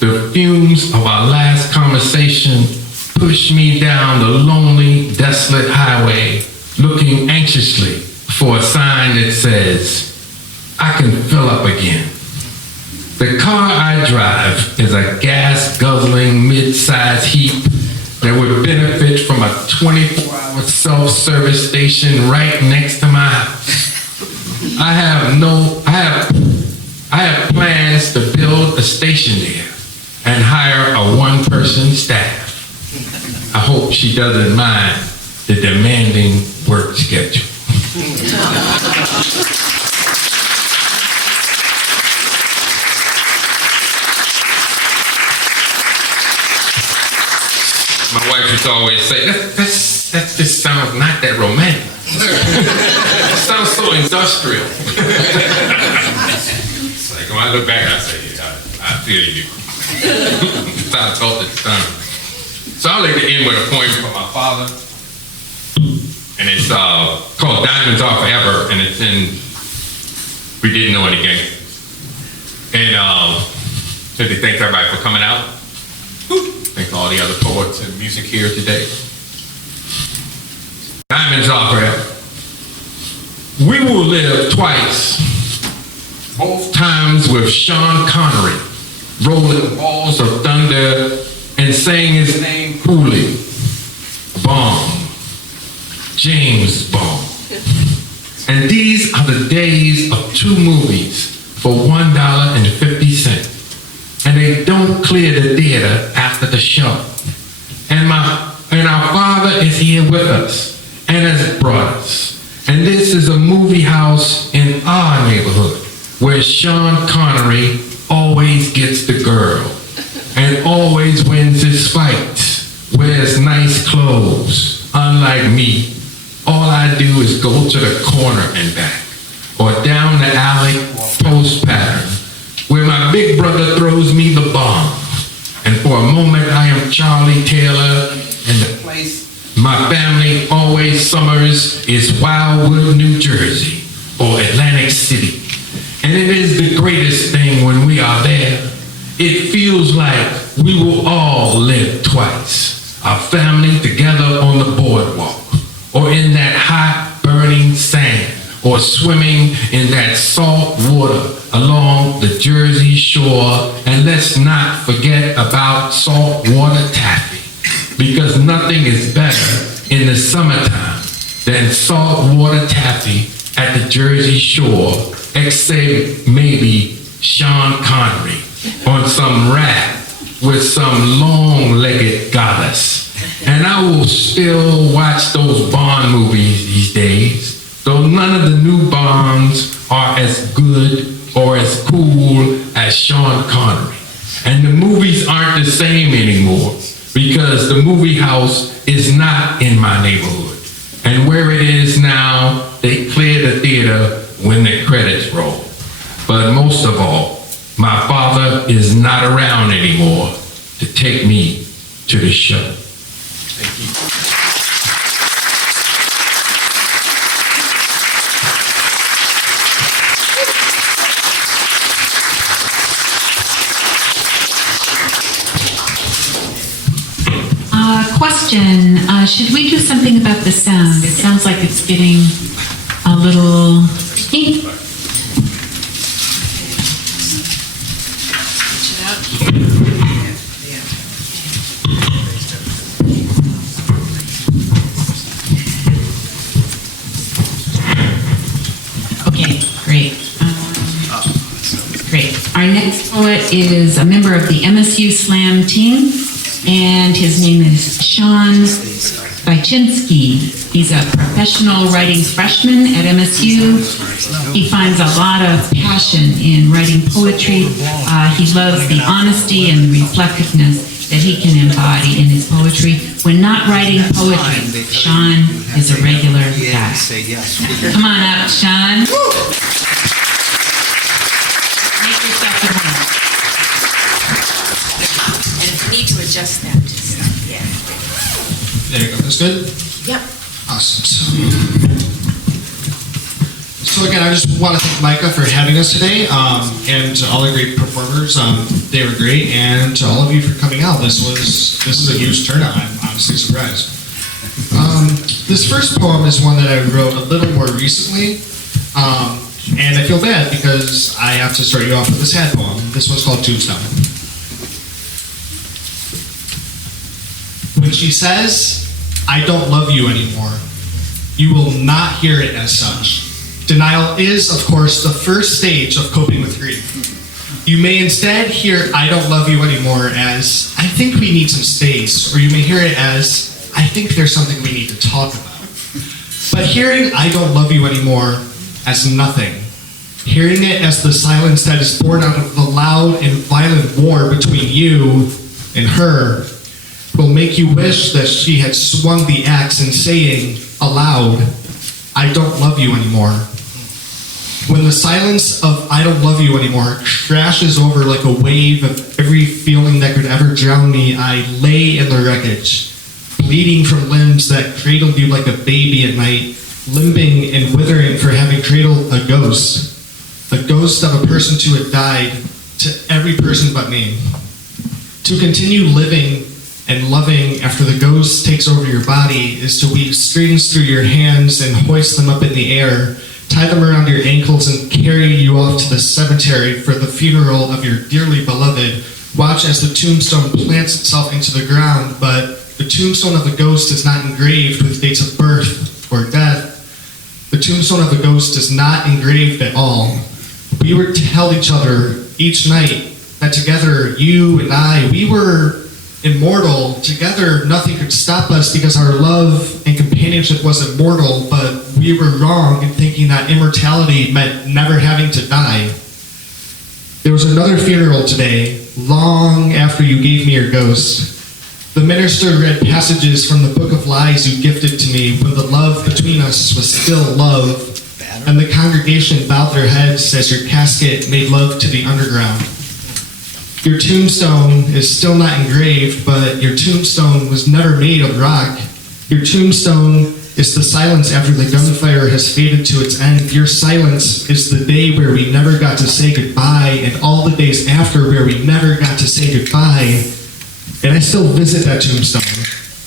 The fumes of our last conversation push me down the lonely, desolate highway, looking anxiously for a sign that says, I can fill up again. The car I drive is a gas-guzzling mid-sized heap that would benefit from a 24-hour self-service station right next to my house. I have plans to build a station there and hire a one-person staff. I hope she doesn't mind the demanding work schedule. My wife used to always say, that just sounds not that romantic. It sounds so industrial. It's like, when I look back, I say, yeah, I feel you. That's how I felt at the time. So I'd like to end with a poem from my father. And it's called Diamonds Are Forever, and it's in We Didn't Know Any Gangsters. And simply thanks everybody for coming out. Thank all the other poets and music here today. Diamonds are forever. We will live twice, both times with Sean Connery, rolling balls of thunder and saying his name coolly. Bond. James Bond. And these are the days of two movies for $1.50. And they don't clear the theater after the show. And our father is here with us and has brought us. And this is a movie house in our neighborhood where Sean Connery always gets the girl and always wins his fights, wears nice clothes. Unlike me, all I do is go to the corner and back, or down the alley or post pattern, where my big brother throws me the bomb. And for a moment I am Charlie Taylor, and the place my family always summers is Wildwood, New Jersey, or Atlantic City. And it is the greatest thing when we are there. It feels like we will all live twice. Our family together on the boardwalk, or in that hot burning sand, or swimming in that salt water along the Jersey shore. And let's not forget about saltwater taffy, because nothing is better in the summertime than saltwater taffy at the Jersey shore, except maybe Sean Connery on some raft with some long-legged goddess. And I will still watch those Bond movies these days, though none of the new Bonds are as good or as cool as Sean Connery. And the movies aren't the same anymore, because the movie house is not in my neighborhood. And where it is now, they clear the theater when the credits roll. But most of all, my father is not around anymore to take me to the show. Thank you. Question, should we do something about the sound? It sounds like it's getting a little... Okay, great. Great. Our next poet is a member of the MSU Slam team, and his name is Sean Wychinski. He's a professional writing freshman at MSU. He finds a lot of passion in writing poetry. He loves the honesty and the reflectiveness that he can embody in his poetry. When not writing poetry, Sean is a regular guy. Come on up, Sean. Make yourself at home. And if you need to adjust that, just, yeah. There you go. That's good? Yep. Awesome. So again, I just want to thank Mica for having us today, and to all the great performers. They were great, and to all of you for coming out. This is a huge turnout. I'm honestly surprised. This first poem is one that I wrote a little more recently, and I feel bad because I have to start you off with a sad poem. This one's called Tombstone. When she says, "I don't love you anymore," you will not hear it as such. Denial is, of course, the first stage of coping with grief. You may instead hear "I don't love you anymore" as "I think we need some space," or you may hear it as "I think there's something we need to talk about." But hearing "I don't love you anymore" as nothing, hearing it as the silence that is born out of the loud and violent war between you and her, will make you wish that she had swung the axe and saying aloud, "I don't love you anymore." When the silence of "I don't love you anymore" crashes over like a wave of every feeling that could ever drown me, I lay in the wreckage, bleeding from limbs that cradled you like a baby at night, limping and withering for having cradled a ghost of a person who had died to every person but me. To continue living and loving after the ghost takes over your body is to weave strings through your hands and hoist them up in the air, tie them around your ankles and carry you off to the cemetery for the funeral of your dearly beloved. Watch as the tombstone plants itself into the ground, but the tombstone of the ghost is not engraved with dates of birth or death. The tombstone of the ghost is not engraved at all. We were to tell each other each night that together, you and I, we were immortal. Together, nothing could stop us because our love and companionship was immortal, but we were wrong in thinking that immortality meant never having to die. There was another funeral today, long after you gave me your ghost. The minister read passages from the book of lies you gifted to me when the love between us was still love, and the congregation bowed their heads as your casket made love to the underground. Your tombstone is still not engraved, but your tombstone was never made of rock. Your tombstone is the silence after the gunfire has faded to its end. Your silence is the day where we never got to say goodbye, and all the days after where we never got to say goodbye. And I still visit that tombstone.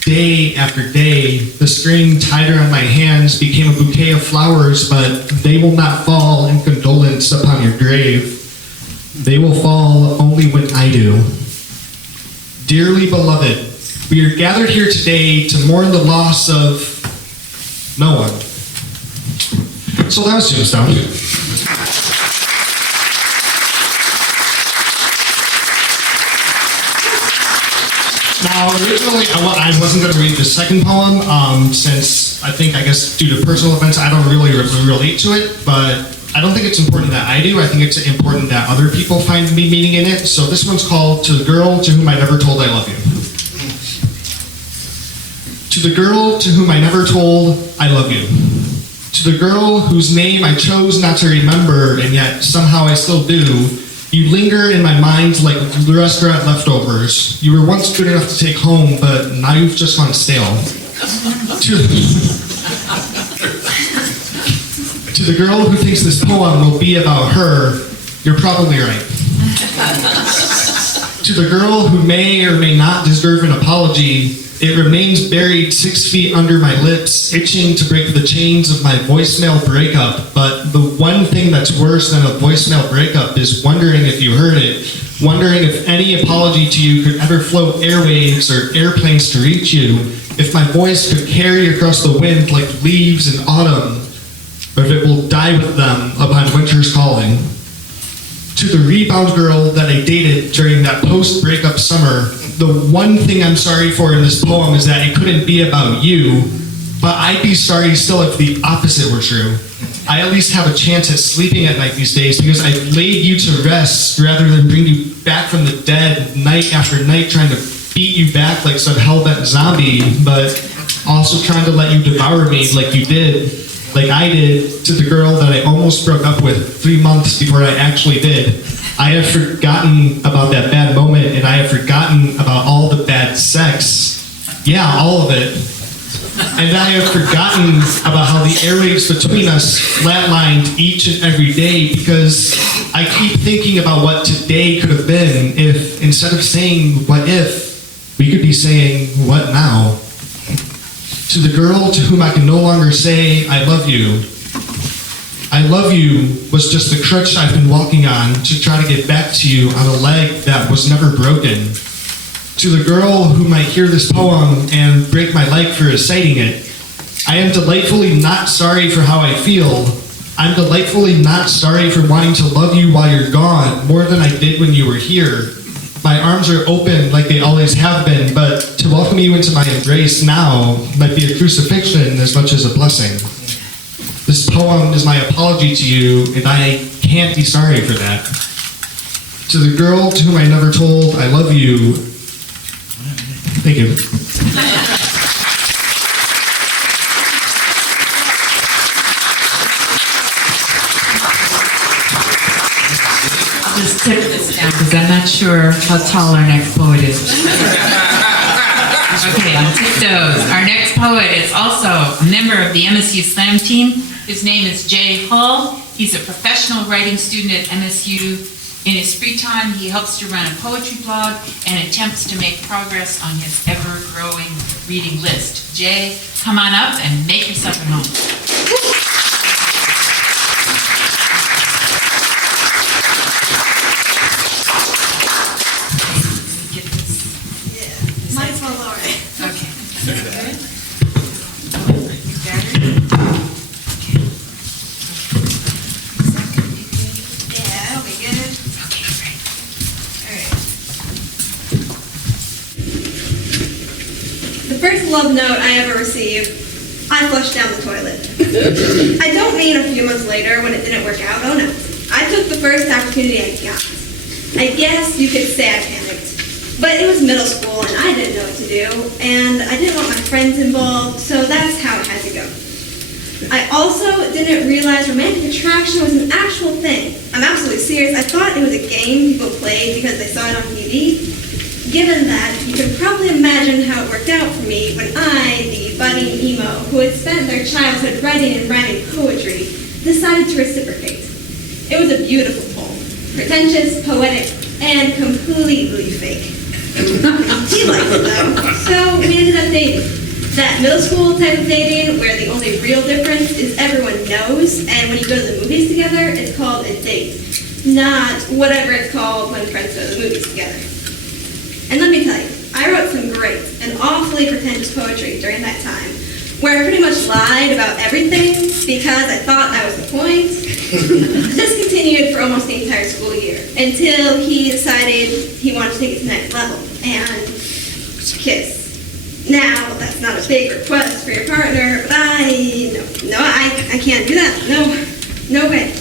Day after day, the string tied around my hands became a bouquet of flowers, but they will not fall in condolence upon your grave. They will fall only when I do. Dearly beloved, we are gathered here today to mourn the loss of no one. So that was Tombstone. Now, originally, I wasn't going to read the second poem, since I guess due to personal events, I don't really relate to it, but I don't think it's important that I do. I think it's important that other people find me meaning in it. So this one's called "To the Girl to Whom I Never Told I Love You." To the girl to whom I never told I love you. To the girl whose name I chose not to remember, and yet somehow I still do. You linger in my mind like restaurant leftovers. You were once good enough to take home, but now you've just gone stale. To the girl who thinks this poem will be about her, you're probably right. To the girl who may or may not deserve an apology, it remains buried 6 feet under my lips, itching to break the chains of my voicemail breakup. But the one thing that's worse than a voicemail breakup is wondering if you heard it, wondering if any apology to you could ever float airwaves or airplanes to reach you, if my voice could carry across the wind like leaves in autumn, or if it will die with them upon winter's calling. To the rebound girl that I dated during that post-breakup summer, the one thing I'm sorry for in this poem is that it couldn't be about you, but I'd be sorry still if the opposite were true. I at least have a chance at sleeping at night these days because I laid you to rest rather than bring you back from the dead night after night trying to beat you back like some hell-bent zombie, but also trying to let you devour me like you did, like I did to the girl that I almost broke up with 3 months before I actually did. I have forgotten about that bad moment, and I have forgotten about all the bad sex. Yeah, all of it. And I have forgotten about how the airwaves between us flatlined each and every day because I keep thinking about what today could have been if, instead of saying what if, we could be saying what now. To the girl to whom I can no longer say I love you. I love you was just the crutch I've been walking on to try to get back to you on a leg that was never broken. To the girl who might hear this poem and break my leg for reciting it, I am delightfully not sorry for how I feel. I'm delightfully not sorry for wanting to love you while you're gone more than I did when you were here. My arms are open like they always have been, but to welcome you into my embrace now might be a crucifixion as much as a blessing. This poem is my apology to you, and I can't be sorry for that. To the girl to whom I never told I love you, thank you. I'll just tip this down because I'm not sure how tall our next poet is. Okay, on tiptoes. Our next poet is also a member of the MSU Slam team. His name is Jay Hull. He's a professional writing student at MSU. In his free time, he helps to run a poetry blog and attempts to make progress on his ever-growing reading list. Jay, come on up and make yourself at home. Might as well lower it. Okay. Yeah, that'll be good. Okay, great. All right. The first love note I ever received, I flushed down the toilet. I don't mean a few months later when it didn't work out. Oh no. I took the first opportunity I got. I guess you could say I panicked. But it was middle school and I didn't know what to do, and I didn't want my friends involved, so that's how it had to go. I also didn't realize romantic attraction was an actual thing. I'm absolutely serious. I thought it was a game people played because they saw it on TV. Given that, you can probably imagine how it worked out for me when I, the budding emo who had spent their childhood writing and rhyming poetry, decided to reciprocate. It was a beautiful poem, pretentious, poetic, and completely fake. He liked it though, so we ended up dating. That middle school type of dating where the only real difference is everyone knows, and when you go to the movies together, it's called a date, not whatever it's called when friends go to the movies together. And let me tell you, I wrote some great and awfully pretentious poetry during that time, where I pretty much lied about everything because I thought that was the point. This continued for almost the entire school year until he decided he wanted to take it to the next level and kiss. Now, that's not a big request for your partner, but I can't do that. No way.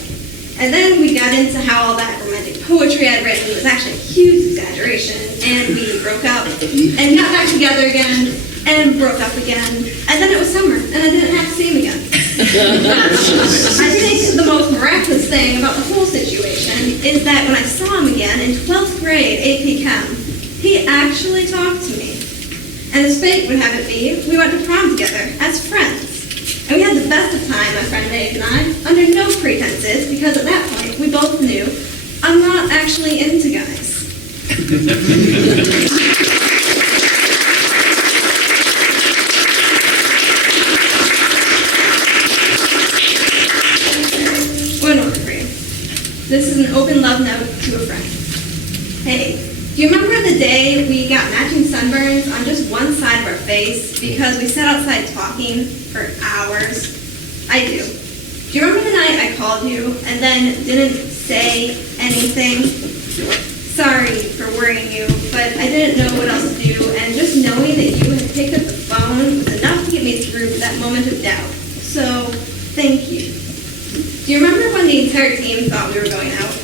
And then we got into how all that romantic poetry I'd written was actually a huge exaggeration, and we broke up and got back together again and broke up again, and then it was summer and I didn't have to see him again. I think the most miraculous thing about the whole situation is that when I saw him again in 12th grade AP Chem, he actually talked to me. And as fate would have it be, we went to prom together as friends. And we had the best of time, my friend Dave and I, under no pretenses, because at that point we both knew I'm not actually into guys. One more for you. This is an open love note to a friend. Hey, do you remember the day we got matching sunburns on just one side of our face because we sat outside talking for hours? I do. Do you remember the night I called you and then didn't say anything? Sorry for worrying you, but I didn't know what else to do, and just knowing that you had picked up the phone was enough to get me through that moment of doubt. So, thank you. Do you remember when the entire team thought we were going out?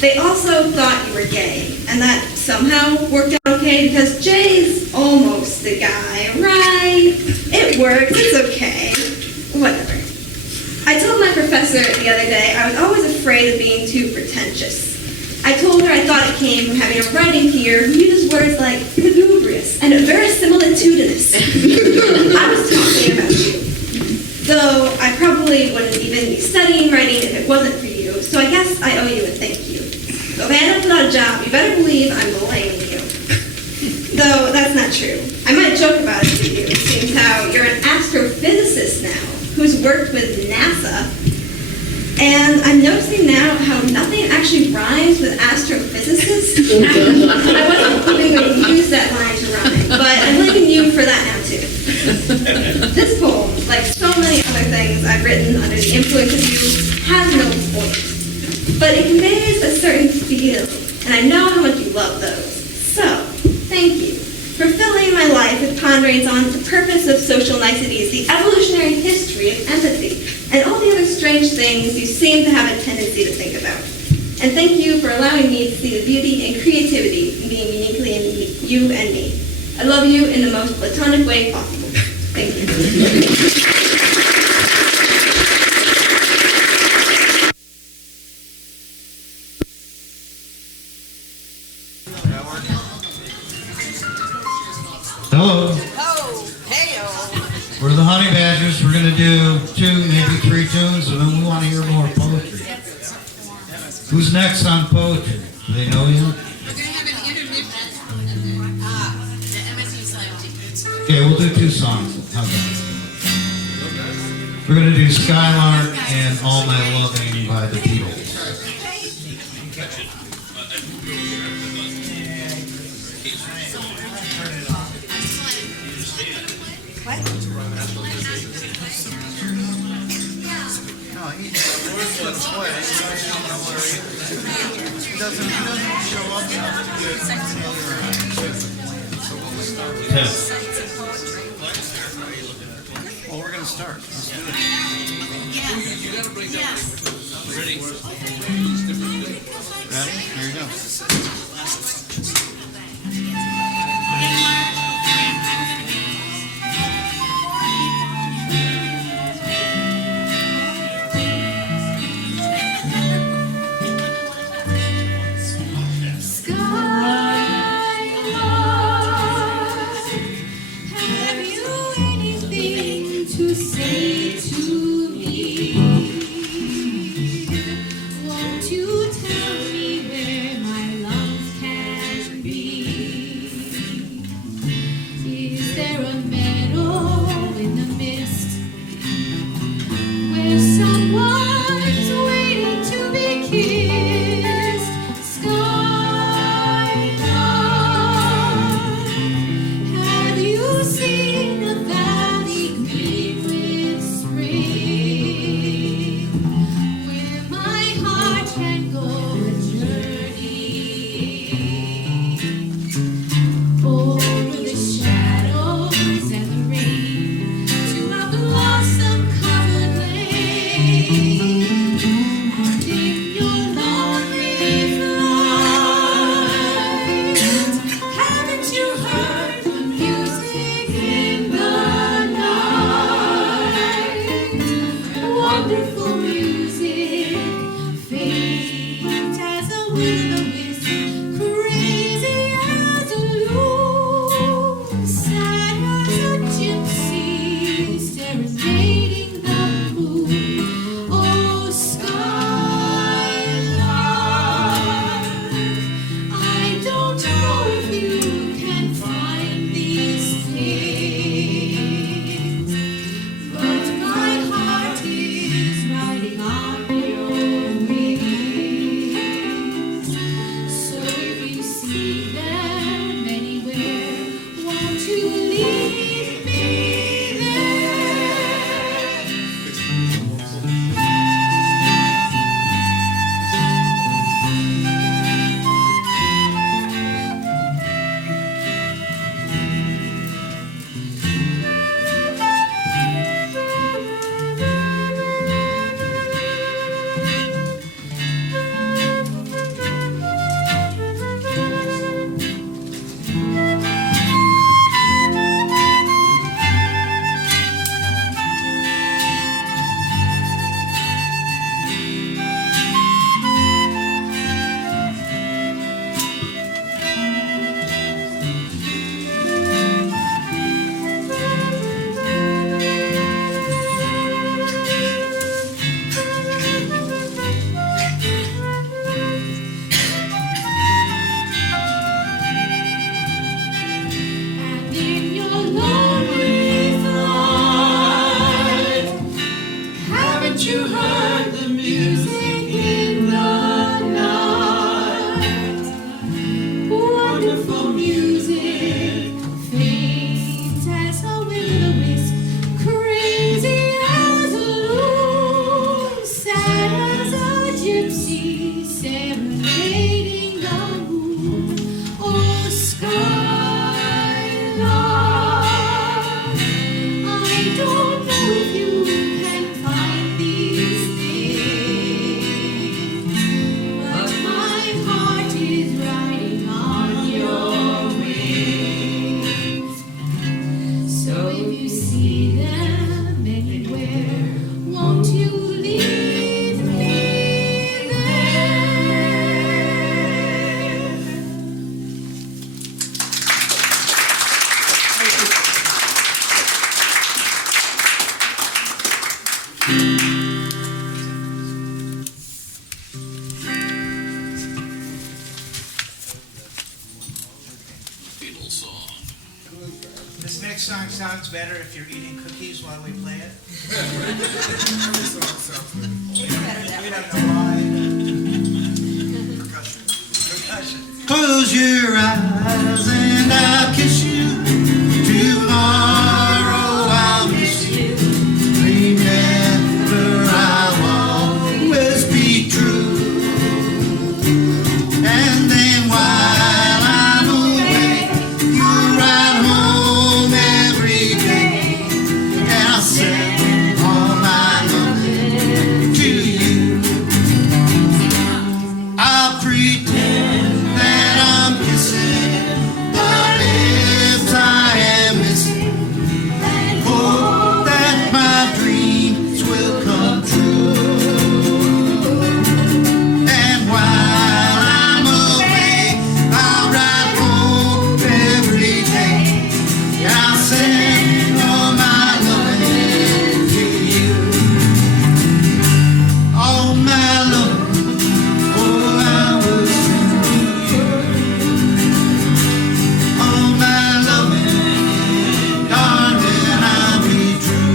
They also thought you were gay, and that somehow worked out okay because Jay's almost the guy, right? It works, it's okay. Whatever. I told my professor the other day I was always afraid of being too pretentious. I told her I thought it came from having a writing peer who uses words like lugubrious and verisimilitudinous. I was talking about you. Though I probably wouldn't even be studying writing if it wasn't for you, so I guess I owe you a thank you. So if I end up without a job, you better believe I'm blaming you. Though that's not true. I might joke about it to you, seeing how you're an astrophysicist now, who's worked with NASA. And I'm noticing now how nothing actually rhymes with astrophysicist. I wasn't hoping we'd use that line to rhyme, but I'm blaming you for that now too. This poem, like so many other things I've written under the influence of you, has no point. But it conveys a certain feel, and I know how much you love those. So, thank you for filling my life with ponderings on the purpose of social niceties, the evolutionary history of empathy, and all the other strange things you seem to have a tendency to think about. And thank you for allowing me to see the beauty and creativity in being uniquely in you and me. I love you in the most platonic way possible. Thank you. Hello. We're the Honey Badgers. We're going to do 2, maybe 3 tunes, and then we want to hear more poetry. Who's next on poetry? Do they know you? We're going to have an intermission. The MSU Slam team. Okay, we'll do 2 songs. How's that? We're going to do Skylark and All My Loving by the Beatles. He doesn't show up enough to get Yeah. Well, we're gonna start. Let's do it. Ready? Here you go. Have you anything to say to me? Won't you tell me where So if you see them anywhere, won't you leave me there? This next song sounds better if you're eating cookies while we play it. We don't know why. Percussion. Close your eyes and I'll kiss you. Tomorrow I'll miss you. Remember I'll always be true. And then while I'm away, you ride home every day. And I'll send all my love to you. I'll pretend that I'm kissing the lips I am missing. Hope that my dreams will come true. And while I'm away, I'll ride home every day. I'll send all my loving to you. All my love, oh, I will send to you. All my loving, darling, I'll be true.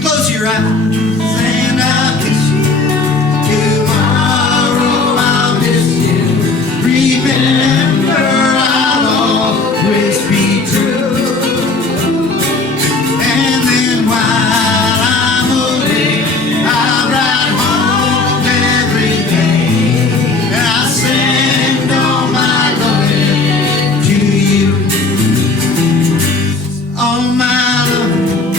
Close your eyes and I'll kiss you. Tomorrow I'll miss you. Remember I'll always be true. And then while I'm away, I'll ride home every day. And I'll send all my loving to you. All my loving,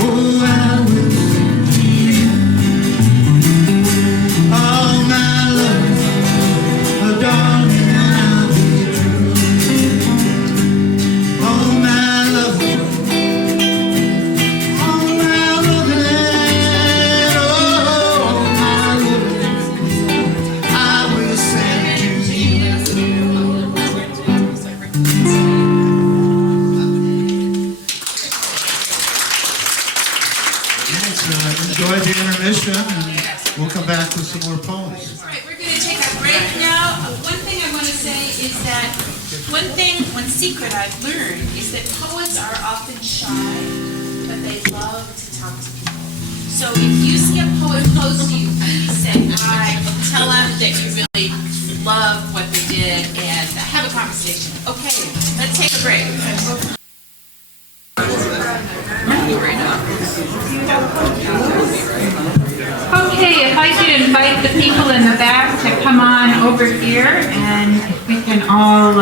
oh, I will send to you. All my loving, oh, darling, I'll be true. All my loving, all my loving, oh, my loving, I will send to you. Enjoy the intermission, and we'll come back with some more poems. All right, we're going to take a break now. One thing I want to say is that one secret I've learned is that poets are often shy, but they love to talk to people. So if you see a poet close to you, please say hi, tell them that you really love what they did, and have a conversation. Okay, let's take a break. Okay, if I could invite the people in the back to come on over here, and if we can all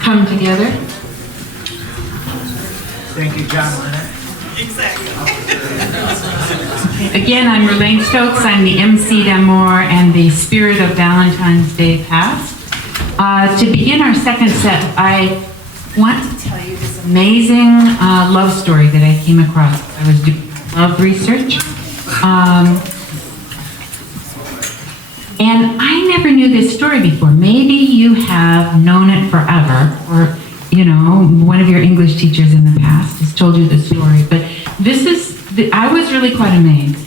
come together. Thank you, John Lennon. Again, I'm Relaine Stokes. I'm the MC d'Amour and the Spirit of Valentine's Day Past. To begin our second set, I want to tell you this amazing love story that I came across. I was doing love research. And I never knew this story before. Maybe you have known it forever, or, you know, one of your English teachers in the past has told you the story. But this is, I was really quite amazed.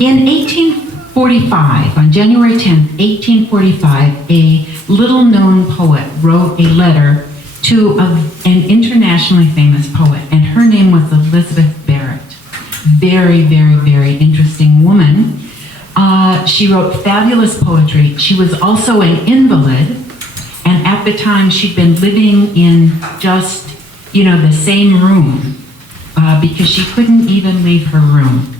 In 1845, on January 10th, 1845, a little-known poet wrote a letter to an internationally famous poet, and her name was Elizabeth Barrett. Very, very, very interesting woman. She wrote fabulous poetry. She was also an invalid, and at the time she'd been living in just, you know, the same room because she couldn't even leave her room.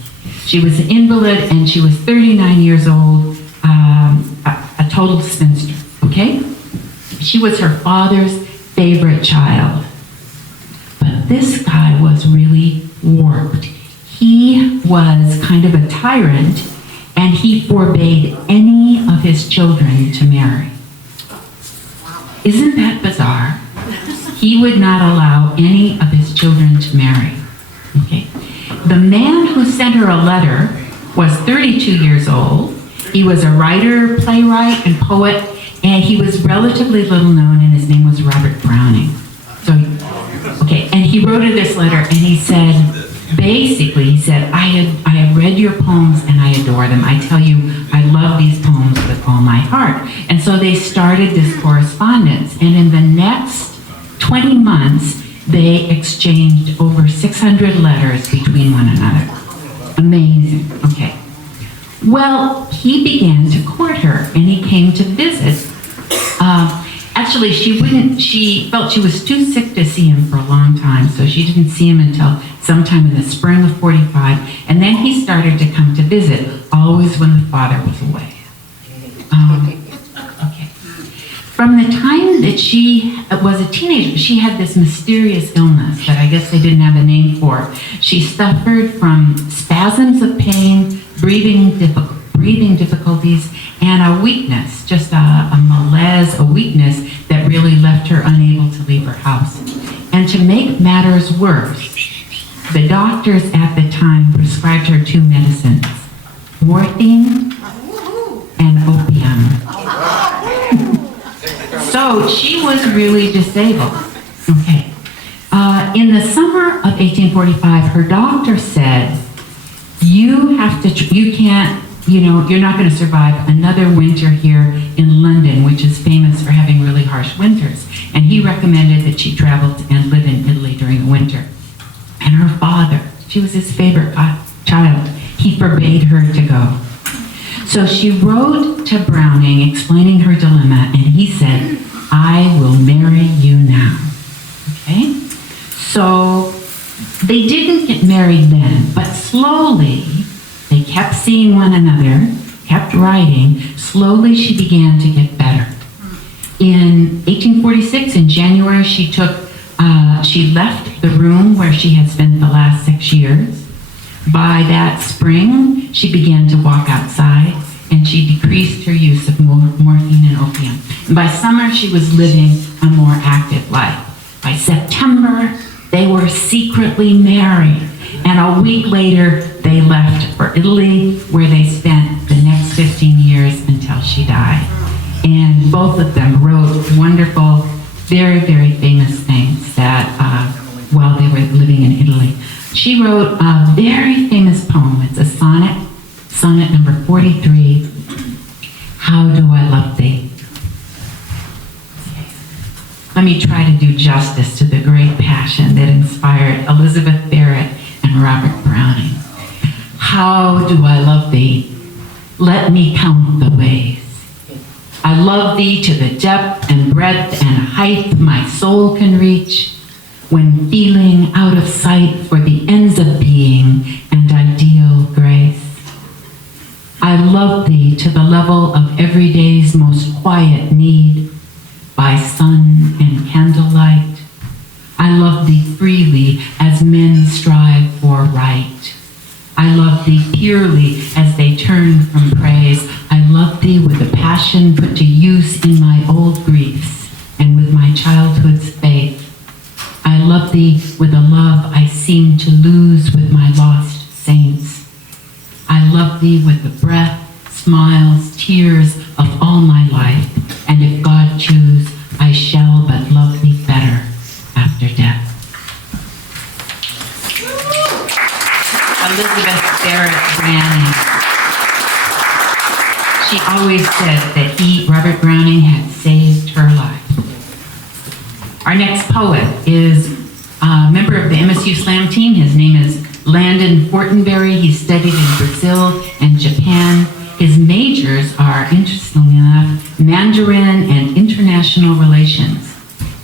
She was an invalid, and she was 39 years old, a total spinster, okay? She was her father's favorite favorite child. But this guy was really warped. He was kind of a tyrant, and he forbade any of his children to marry. Isn't that bizarre? He would not allow any of his children to marry. Okay. The man who sent her a letter was 32 years old. He was a writer, playwright, and poet, and he was relatively little known, and his name was Robert Browning. So, okay, and he wrote her this letter, and he said, basically, he said, I have read your poems, and I adore them. I tell you, I love these poems with all my heart. And so they started this correspondence, and in the next 20 months, they exchanged over 600 letters between one another. Amazing, okay. Well, he began to court her, and he came to visit. Actually, she felt she was too sick to see him for a long time, so she didn't see him until sometime in the spring of 45, and then he started to come to visit, always when the father was away. Okay. From the time that she was a teenager, she had this mysterious illness that I guess they didn't have a name for. She suffered from spasms of pain, breathing difficulties, and a weakness, just a malaise, a weakness that really left her unable to leave her house. And to make matters worse, the doctors at the time prescribed her two medicines, morphine and opium. So she was really disabled. Okay. In the summer of 1845, her doctor said, you can't, you're not going to survive another winter here in London, which is famous for having really harsh winters. And he recommended that she travel and live in Italy during the winter. And her father, she was his favorite child, he forbade her to go. So she wrote to Browning explaining her dilemma, and he said, I will marry you now. Okay? So they didn't get married then, but slowly they kept seeing one another, kept writing. Slowly she began to get better. In 1846, in January, she left the room where she had spent the last 6 years. By that spring, she began to walk outside, and she decreased her use of morphine and opium. And by summer, she was living a more active life. By September, they were secretly married, and a week later, they left for Italy, where they spent the next 15 years until she died. And both of them wrote wonderful, very, very famous things that while they were living in Italy. She wrote a very famous poem. It's a sonnet number 43, How Do I Love Thee? Let me try to do justice to the great passion that inspired Elizabeth Barrett and Robert Browning. How do I love thee? Let me count the ways. I love thee to the depth and breadth and height my soul can reach, when feeling out of sight for the ends of being and ideal grace. I love thee to the level of every day's most quiet need, by sun and candlelight. I love thee freely as men strive for right. I love thee purely as they turn from praise. I love thee with a passion put to use in my old griefs and with my childhood's faith. I love thee with a love I seem to lose with my lost saints. I love thee with the breath, smiles, tears of all my life, and if God choose, I shall but love thee better after death. Elizabeth Barrett Browning. She always said that Robert Browning, had saved her life. Our next poet is a member of the MSU Slam team. His name is Landon Fortenberry. He studied in Brazil and Japan. His majors are, interestingly enough, Mandarin and international relations.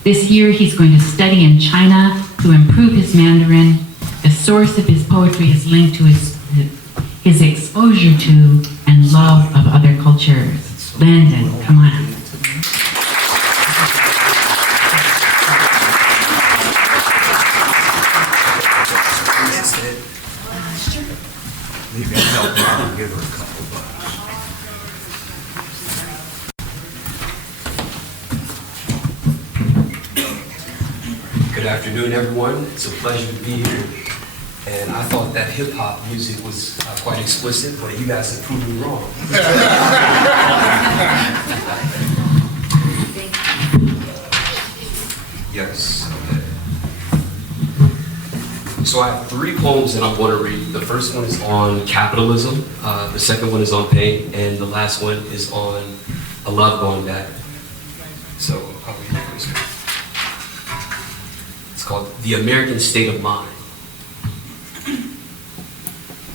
This year he's going to study in China to improve his Mandarin. The source of his poetry is linked to his exposure to and love of other cultures. Landon, come on up. Good afternoon, everyone. It's a pleasure to be here. And I thought that hip-hop music was quite explicit, but you guys have proven me wrong. Yes, okay. So I have 3 poems that I'm going to read. The first one is on capitalism, the second one is on pain, and the last one is on a love going back. So I'll read the first one. It's called The American State of Mind.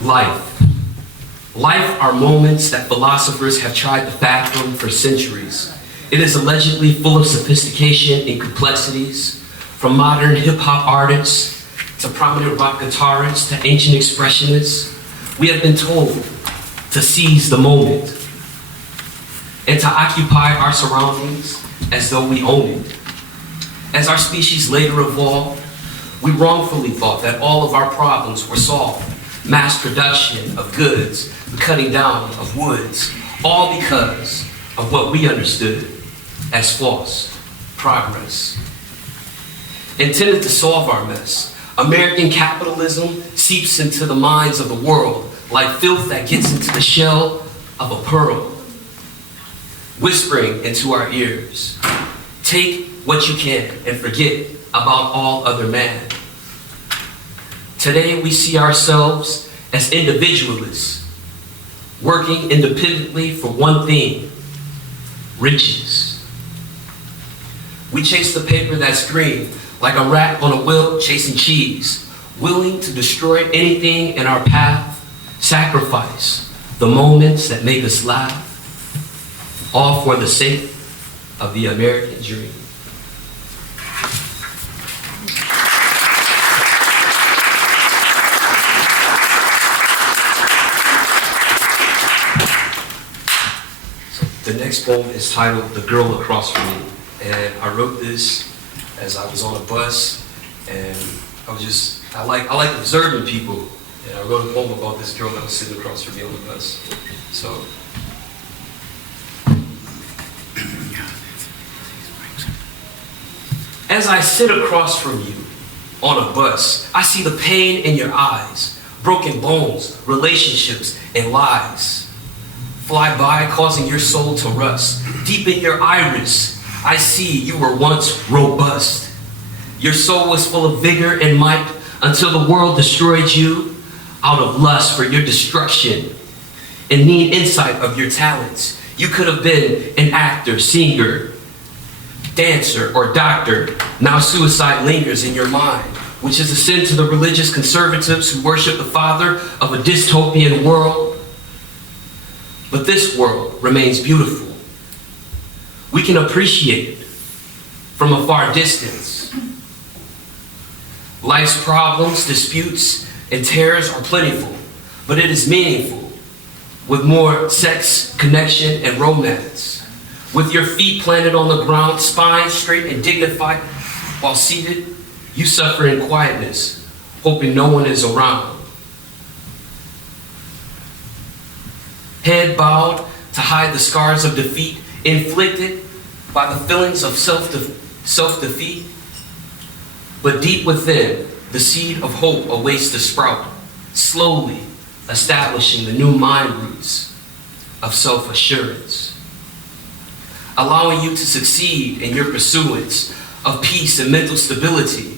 Life are moments that philosophers have tried to fathom for centuries. It is allegedly full of sophistication and complexities, from modern hip-hop artists to prominent rock guitarists to ancient expressionists. We have been told to seize the moment and to occupy our surroundings as though we own it. As our species later evolved, we wrongfully thought that all of our problems were solved. Mass production of goods, the cutting down of woods, all because of what we understood as false progress. Intended to solve our mess, American capitalism seeps into the minds of the world like filth that gets into the shell of a pearl, whispering into our ears, take what you can and forget about all other man. Today we see ourselves as individualists, working independently for one thing, riches. We chase the paper that's green, like a rat on a wheel chasing cheese, willing to destroy anything in our path, sacrifice the moments that make us laugh, all for the sake of the American dream. The next poem is titled The Girl Across From Me. And I wrote this as I was on a bus, and I like observing people. And I wrote a poem about this girl that was sitting across from me on the bus. So, as I sit across from you on a bus, I see the pain in your eyes, broken bones, relationships, and lies fly by, causing your soul to rust. Deep in your iris, I see you were once robust. Your soul was full of vigor and might until the world destroyed you out of lust for your destruction and need insight of your talents. You could have been an actor, singer, dancer, or doctor. Now suicide lingers in your mind, which is a sin to the religious conservatives who worship the father of a dystopian world. But this world remains beautiful. We can appreciate it from a far distance. Life's problems, disputes, and terrors are plentiful, but it is meaningful with more sex, connection, and romance. With your feet planted on the ground, spine straight and dignified, while seated, you suffer in quietness, hoping no one is around. Head bowed to hide the scars of defeat inflicted by the feelings of self-defeat. But deep within, the seed of hope awaits to sprout, slowly establishing the new mind roots of self-assurance, allowing you to succeed in your pursuance of peace and mental stability.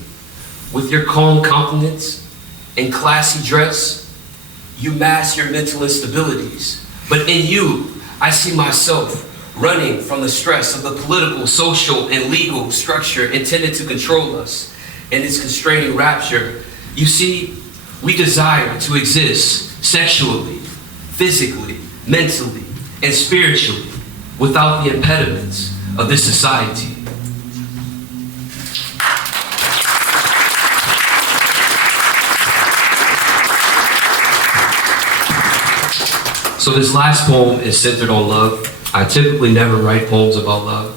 With your calm countenance and classy dress, you mask your mental instabilities. But in you, I see myself running from the stress of the political, social, and legal structure intended to control us and its constraining rapture. You see, we desire to exist sexually, physically, mentally, and spiritually without the impediments of this society. So this last poem is centered on love. I typically never write poems about love.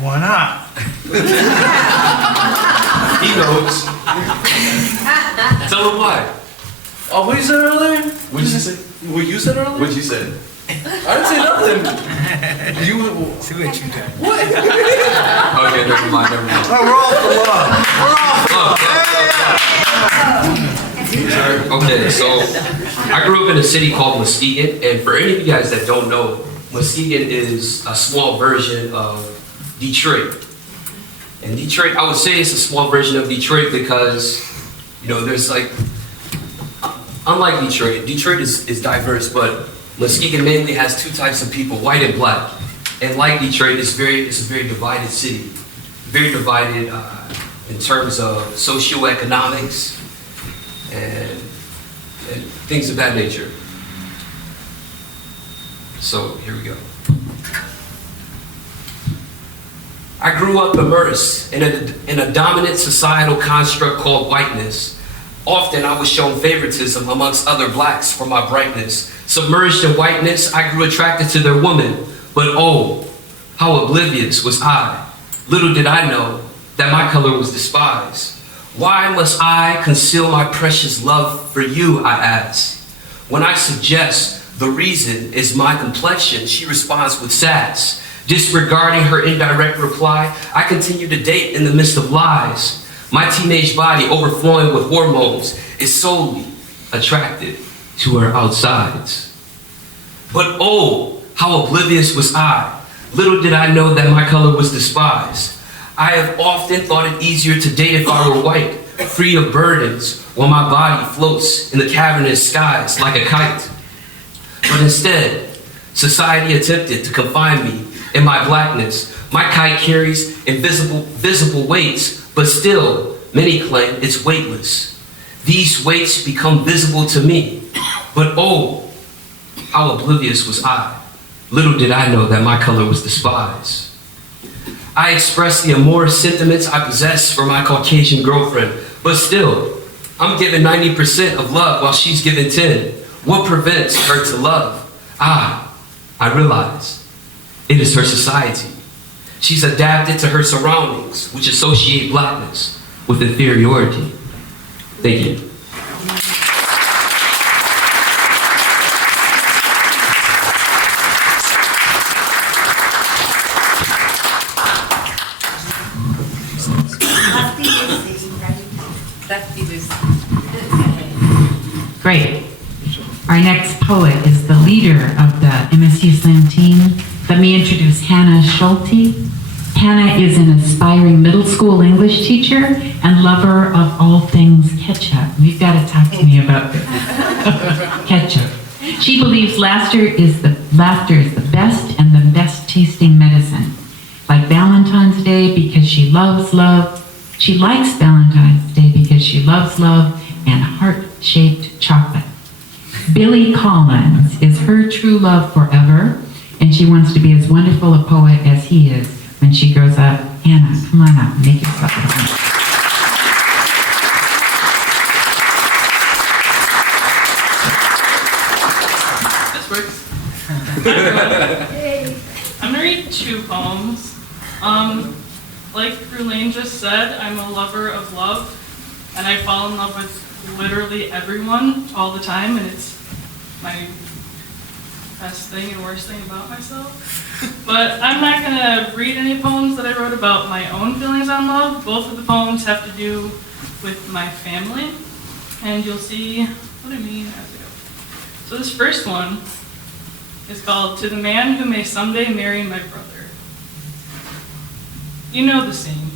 Why not? He knows. Tell him why. Oh, what you said earlier? What did you say? What you said earlier? What'd you say? I didn't say nothing. You See what you got. what? Okay, never mind. We're all for love. We're all for love. Okay, so I grew up in a city called Muskegon, and for any of you guys that don't know, Muskegon is a small version of Detroit. And Detroit, I would say it's a small version of Detroit because, you know, there's like, unlike Detroit, Detroit is diverse, but Muskegon mainly has two types of people, white and black. And like Detroit, it's a very divided city. Very divided in terms of socioeconomics and things of that nature. So here we go. I grew up immersed in a dominant societal construct called whiteness. Often I was shown favoritism amongst other blacks for my brightness. Submerged in whiteness, I grew attracted to their women. But oh, how oblivious was I. Little did I know that my color was despised. Why must I conceal my precious love for you, I ask. When I suggest the reason is my complexion, she responds with sass. Disregarding her indirect reply, I continue to date in the midst of lies. My teenage body, overflowing with hormones, is solely attracted to her outsides. But oh, how oblivious was I. Little did I know that my color was despised. I have often thought it easier to date if I were white, free of burdens, while my body floats in the cavernous skies like a kite. But instead, society attempted to confine me in my blackness. My kite carries visible weights, but still, many claim it's weightless. These weights become visible to me. But oh, how oblivious was I. Little did I know that my color was despised. I express the amorous sentiments I possess for my Caucasian girlfriend, but still, I'm given 90% of love while she's given 10. What prevents her to love? I realize it is her society. She's adapted to her surroundings, which associate blackness with inferiority. Thank you. Great. Our next poet is the leader of the MSU Slam team. Let me introduce Hannah Schulte. Hannah is an aspiring middle school English teacher and lover of all things ketchup. You've got to talk to me about this. Ketchup. She believes laughter is the best and the best tasting medicine. Like Valentine's Day because she loves love. She likes Valentine's Day because she loves love and heart-shaped chocolate. Billy Collins is her true love forever, and she wants to be as wonderful a poet as he is when she grows up. Hannah, come on up, make yourself at home. I'm gonna read two poems. Like Rulaine just said, I'm a lover of love, and I fall in love with literally everyone all the time, and it's my best thing and worst thing about myself. But I'm not gonna read any poems that I wrote about my own feelings on love. Both of the poems have to do with my family, and you'll see what I mean as I go. So this first one is called To the Man Who May Someday Marry My Brother. You know the scene.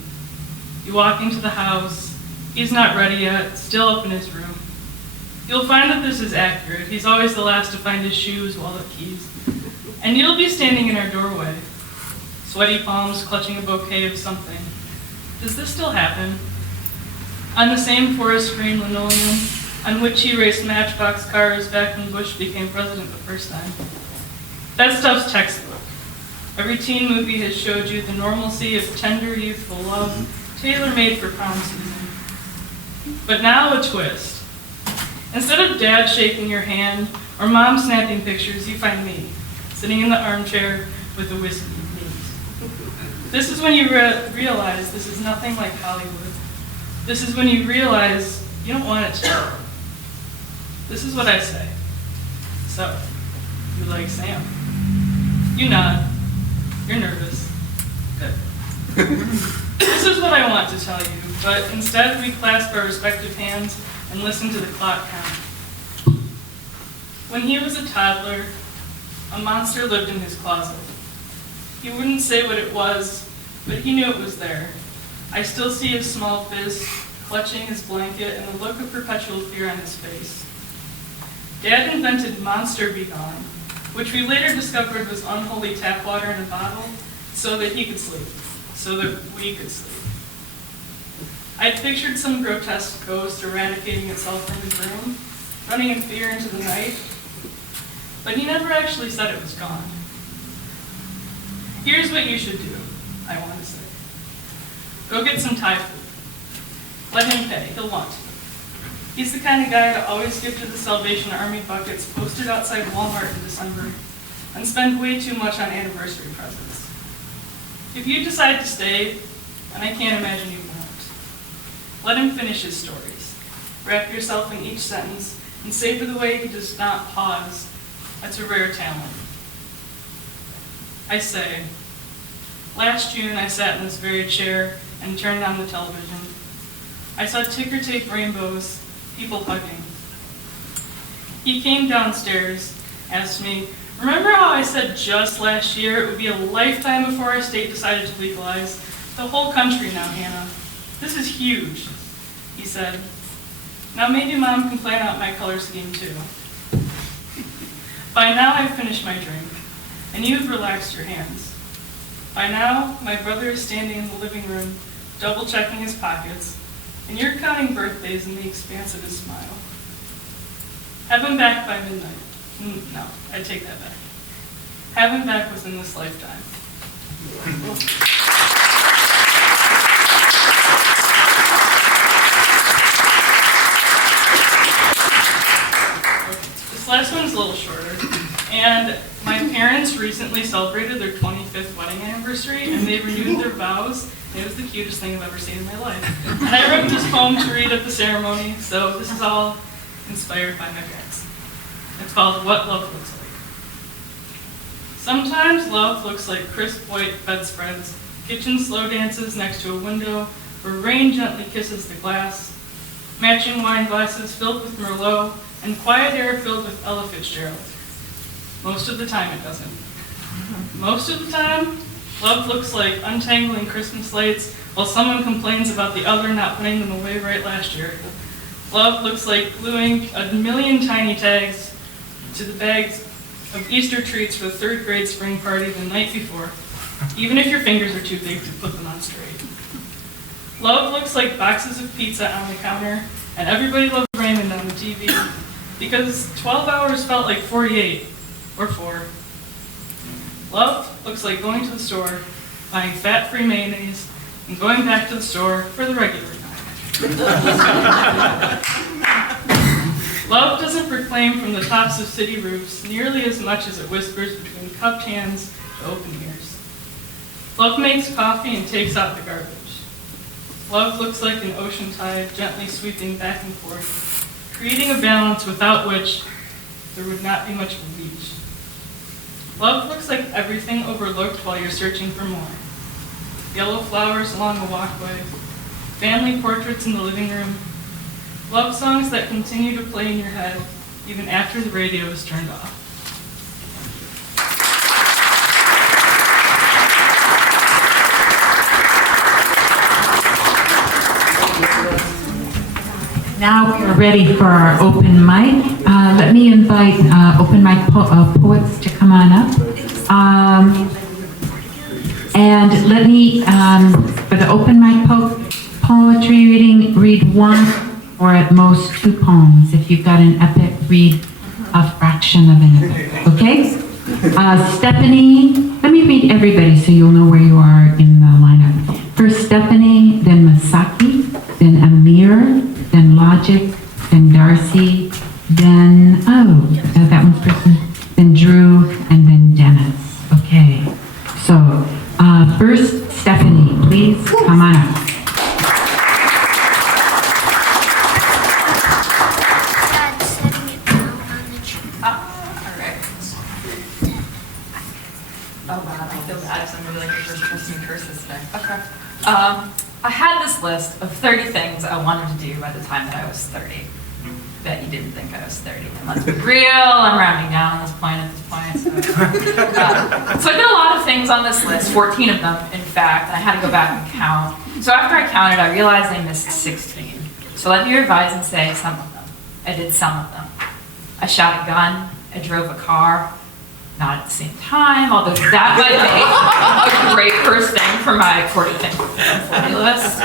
You walk into the house, he's not ready yet, still up in his room. You'll find that this is accurate. He's always the last to find his shoes, wallet, keys. And you'll be standing in our doorway, sweaty palms clutching a bouquet of something. Does this still happen? On the same forest green linoleum on which he raced matchbox cars back when Bush became president the first time. That stuff's textbook. Every teen movie has showed you the normalcy of tender, youthful love, tailor-made for prom season. But now a twist. Instead of dad shaking your hand or mom snapping pictures, you find me, sitting in the armchair with a whiskey neat. This is when you realize this is nothing like Hollywood. This is when you realize you don't want it to. This is what I say. So, You like Sam? You nod. You're nervous. Good. This is what I want to tell you, but instead we clasp our respective hands and listen to the clock count. When he was a toddler, a monster lived in his closet. He wouldn't say what it was, but he knew it was there. I still see his small fist clutching his blanket and the look of perpetual fear on his face. Dad invented Monster Be Gone, which we later discovered was unholy tap water in a bottle, so that he could sleep, so that we could sleep. I'd pictured some grotesque ghost eradicating itself from his room, running in fear into the night, but he never actually said it was gone. Here's what you should do, I want to say. Go get some Thai food. Let him pay, he'll want to. He's the kind of guy to always give to the Salvation Army buckets posted outside Walmart in December and spend way too much on anniversary presents. If you decide to stay, and I can't imagine you won't, let him finish his stories. Wrap yourself in each sentence and savor the way he does not pause. That's a rare talent. I say, last June I sat in this very chair and turned on the television. I saw ticker tape rainbows, people hugging. He came downstairs, asked me, remember how I said just last year it would be a lifetime before our state decided to legalize? The whole country now, Hannah. This is huge, he said. Now maybe Mom can plan out my color scheme too. By now I've finished my drink, and you've relaxed your hands. By now, my brother is standing in the living room, double-checking his pockets, and you're counting birthdays in the expanse of his smile. Have him back by midnight. No, I take that back. Have him back within this lifetime. This last one's a little shorter, and my parents recently celebrated their 25th wedding anniversary, and they renewed their vows. It was the cutest thing I've ever seen in my life. And I wrote this poem to read at the ceremony, so this is all inspired by my parents. It's called What Love Looks Like. Sometimes love looks like crisp white bedspreads, kitchen slow dances next to a window where rain gently kisses the glass, matching wine glasses filled with Merlot, and quiet air filled with Ella Fitzgerald. Most of the time it doesn't. Most of the time, love looks like untangling Christmas lights while someone complains about the other not putting them away right last year. Love looks like gluing a million tiny tags to the bags of Easter treats for the 3rd grade spring party the night before, even if your fingers are too big to put them on straight. Love looks like boxes of pizza on the counter, and everybody loves Raymond on the TV, because 12 hours felt like 48, or 4. Love looks like going to the store, buying fat-free mayonnaise, and going back to the store for the regular time. Love doesn't proclaim from the tops of city roofs nearly as much as it whispers between cupped hands to open ears. Love makes coffee and takes out the garbage. Love looks like an ocean tide gently sweeping back and forth, creating a balance without which there would not be much of a beach. Love looks like everything overlooked while you're searching for more. Yellow flowers along the walkway, family portraits in the living room, love songs that continue to play in your head even after the radio is turned off. Now we're ready for our open mic. Let me invite open mic poets to come on up. And let me, for the open mic poetry reading, read 1 or at most 2 poems. If you've got an epic, read a fraction of an epic. Okay? Stephanie, let me read everybody so you'll know where you are in the lineup. First Stephanie, then Masaki, then Amir, then Logic, then Darcy, then, that one's person, then Drew, and then Dennis. Okay, so first Stephanie, please come on up. All right. I had this list of 30 things I wanted to do by the time that I was 30. Bet you didn't think I was 30. And let's be real, I'm rounding down on this point at this point. So I did a lot of things on this list, 14 of them, in fact, and I had to go back and count. So after I counted, I realized I missed 16. So let me revise and say some of them. I did some of them. I shot a gun, I drove a car, not at the same time, although that might be a great first thing for my 40 things list.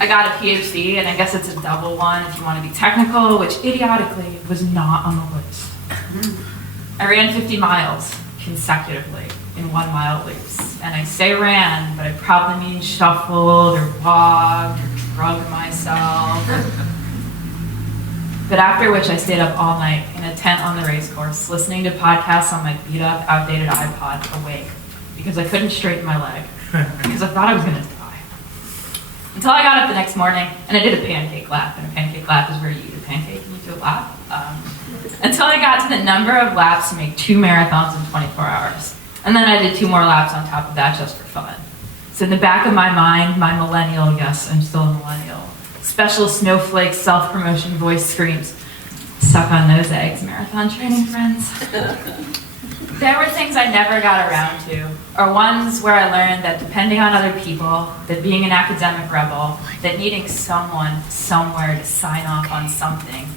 I got a PhD, and I guess it's a double one if you want to be technical, which idiotically was not on the list. I ran 50 miles consecutively in 1 mile loops. And I say ran, but I probably mean shuffled or walked or drugged myself. But after which I stayed up all night in a tent on the race course, listening to podcasts on my beat up, outdated iPod, awake, because I couldn't straighten my leg, because I thought I was gonna die. Until I got up the next morning, and I did a pancake lap, and a pancake lap is where you eat a pancake and you do a lap. Until I got to the number of laps to make 2 marathons in 24 hours. And then I did 2 more laps on top of that just for fun. So in the back of my mind, my millennial, yes, I'm still a millennial, special snowflake self-promotion voice screams, suck on those eggs, marathon training friends. There were things I never got around to, or ones where I learned that depending on other people, that being an academic rebel, that needing someone somewhere to sign off on something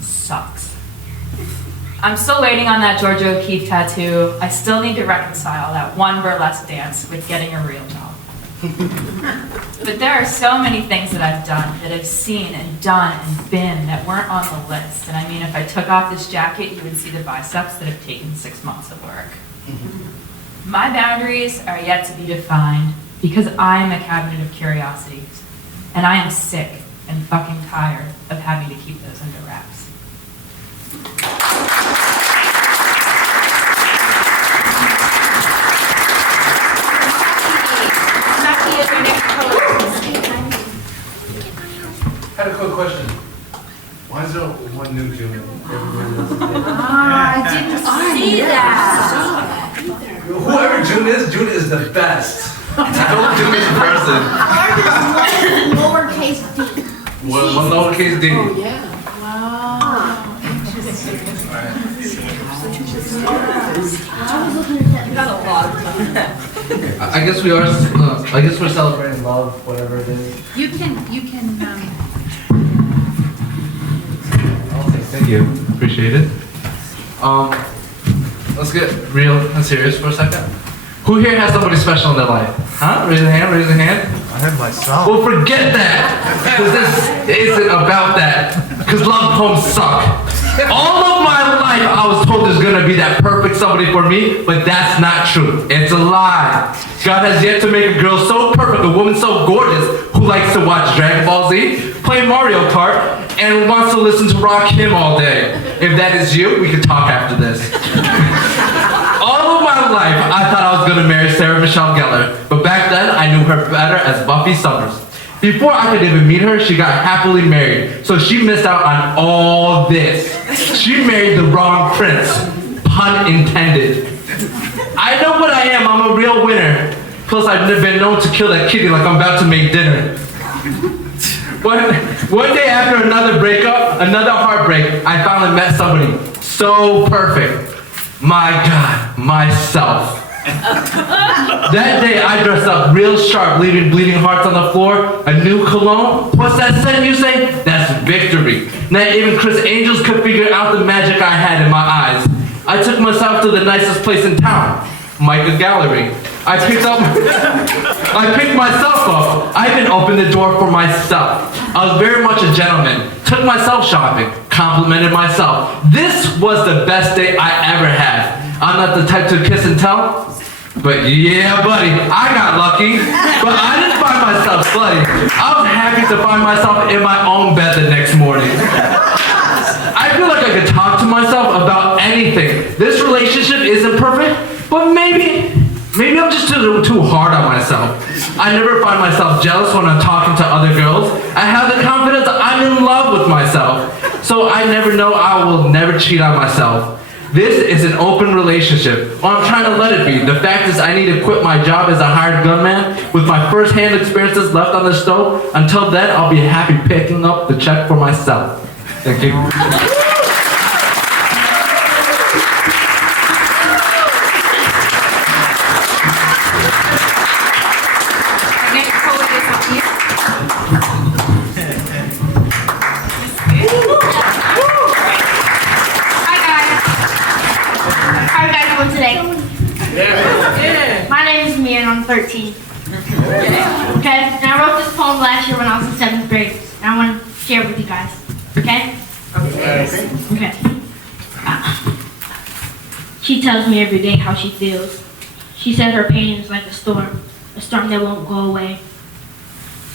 sucks. I'm still waiting on that Georgia O'Keeffe tattoo. I still need to reconcile that one burlesque dance with getting a real job. But there are so many things that I've done, that I've seen and done and been that weren't on the list. And I mean, if I took off this jacket, you would see the biceps that have taken 6 months of work. My boundaries are yet to be defined because I'm a cabinet of curiosities. And I am sick and fucking tired of having to keep those under wraps. I had a quick question. Why is there one new June? I didn't see that. Whoever June is the best. I know June is a person. Lowercase d. One lowercase d. Oh, yeah. Wow. I guess we are. I guess we're celebrating love, whatever it is. You can. Thank you. Appreciate it. Let's get real and serious for a second. Who here has somebody special in their life? Huh? Raise a hand. Raise a hand. I heard myself. Well, forget that, because this isn't about that. Because love poems suck. All of my life, I was told there's gonna be that perfect somebody for me, but that's not true. It's a lie. God has yet to make a girl so perfect, a woman so gorgeous, who likes to watch Dragon Ball Z, play Mario Kart, and wants to listen to Rock Him all day. If that is you, we can talk after this. All of my life, I thought I was gonna marry Sarah Michelle Gellar, but back then, I knew her better as Buffy Summers. Before I could even meet her, she got happily married, so she missed out on all this. She married the wrong prince, pun intended. I know what I am, I'm a real winner. Plus, I've been known to kill that kitty like I'm about to make dinner. One day after another breakup, another heartbreak, I finally met somebody so perfect. My God, myself. That day I dressed up real sharp, leaving bleeding hearts on the floor, a new cologne. What's that scent you say? That's victory. Not even Chris Angels could figure out the magic I had in my eyes. I took myself to the nicest place in town, Mica Gallery. I picked myself up. I even opened the door for myself. I was very much a gentleman. Took myself shopping. Complimented myself. This was the best day I ever had. I'm not the type to kiss and tell, but yeah, buddy, I got lucky. But I didn't find myself slutty. I was happy to find myself in my own bed the next morning. I feel like I could talk to myself about anything. This relationship isn't perfect, but maybe I'm just too hard on myself. I never find myself jealous when I'm talking to other girls. I have the confidence that I'm in love with myself. So I never know I will never cheat on myself. This is an open relationship. Well, I'm trying to let it be. The fact is I need to quit my job as a hired gunman with my first-hand experiences left on the stove. Until then, I'll be happy picking up the check for myself. Thank you. How you guys doing today? My name is Mia and I'm 13. Okay, and I wrote this poem last year when I was in 7th grade. And I want to share it with you guys. Okay? Okay. She tells me every day how she feels. She says her pain is like a storm that won't go away.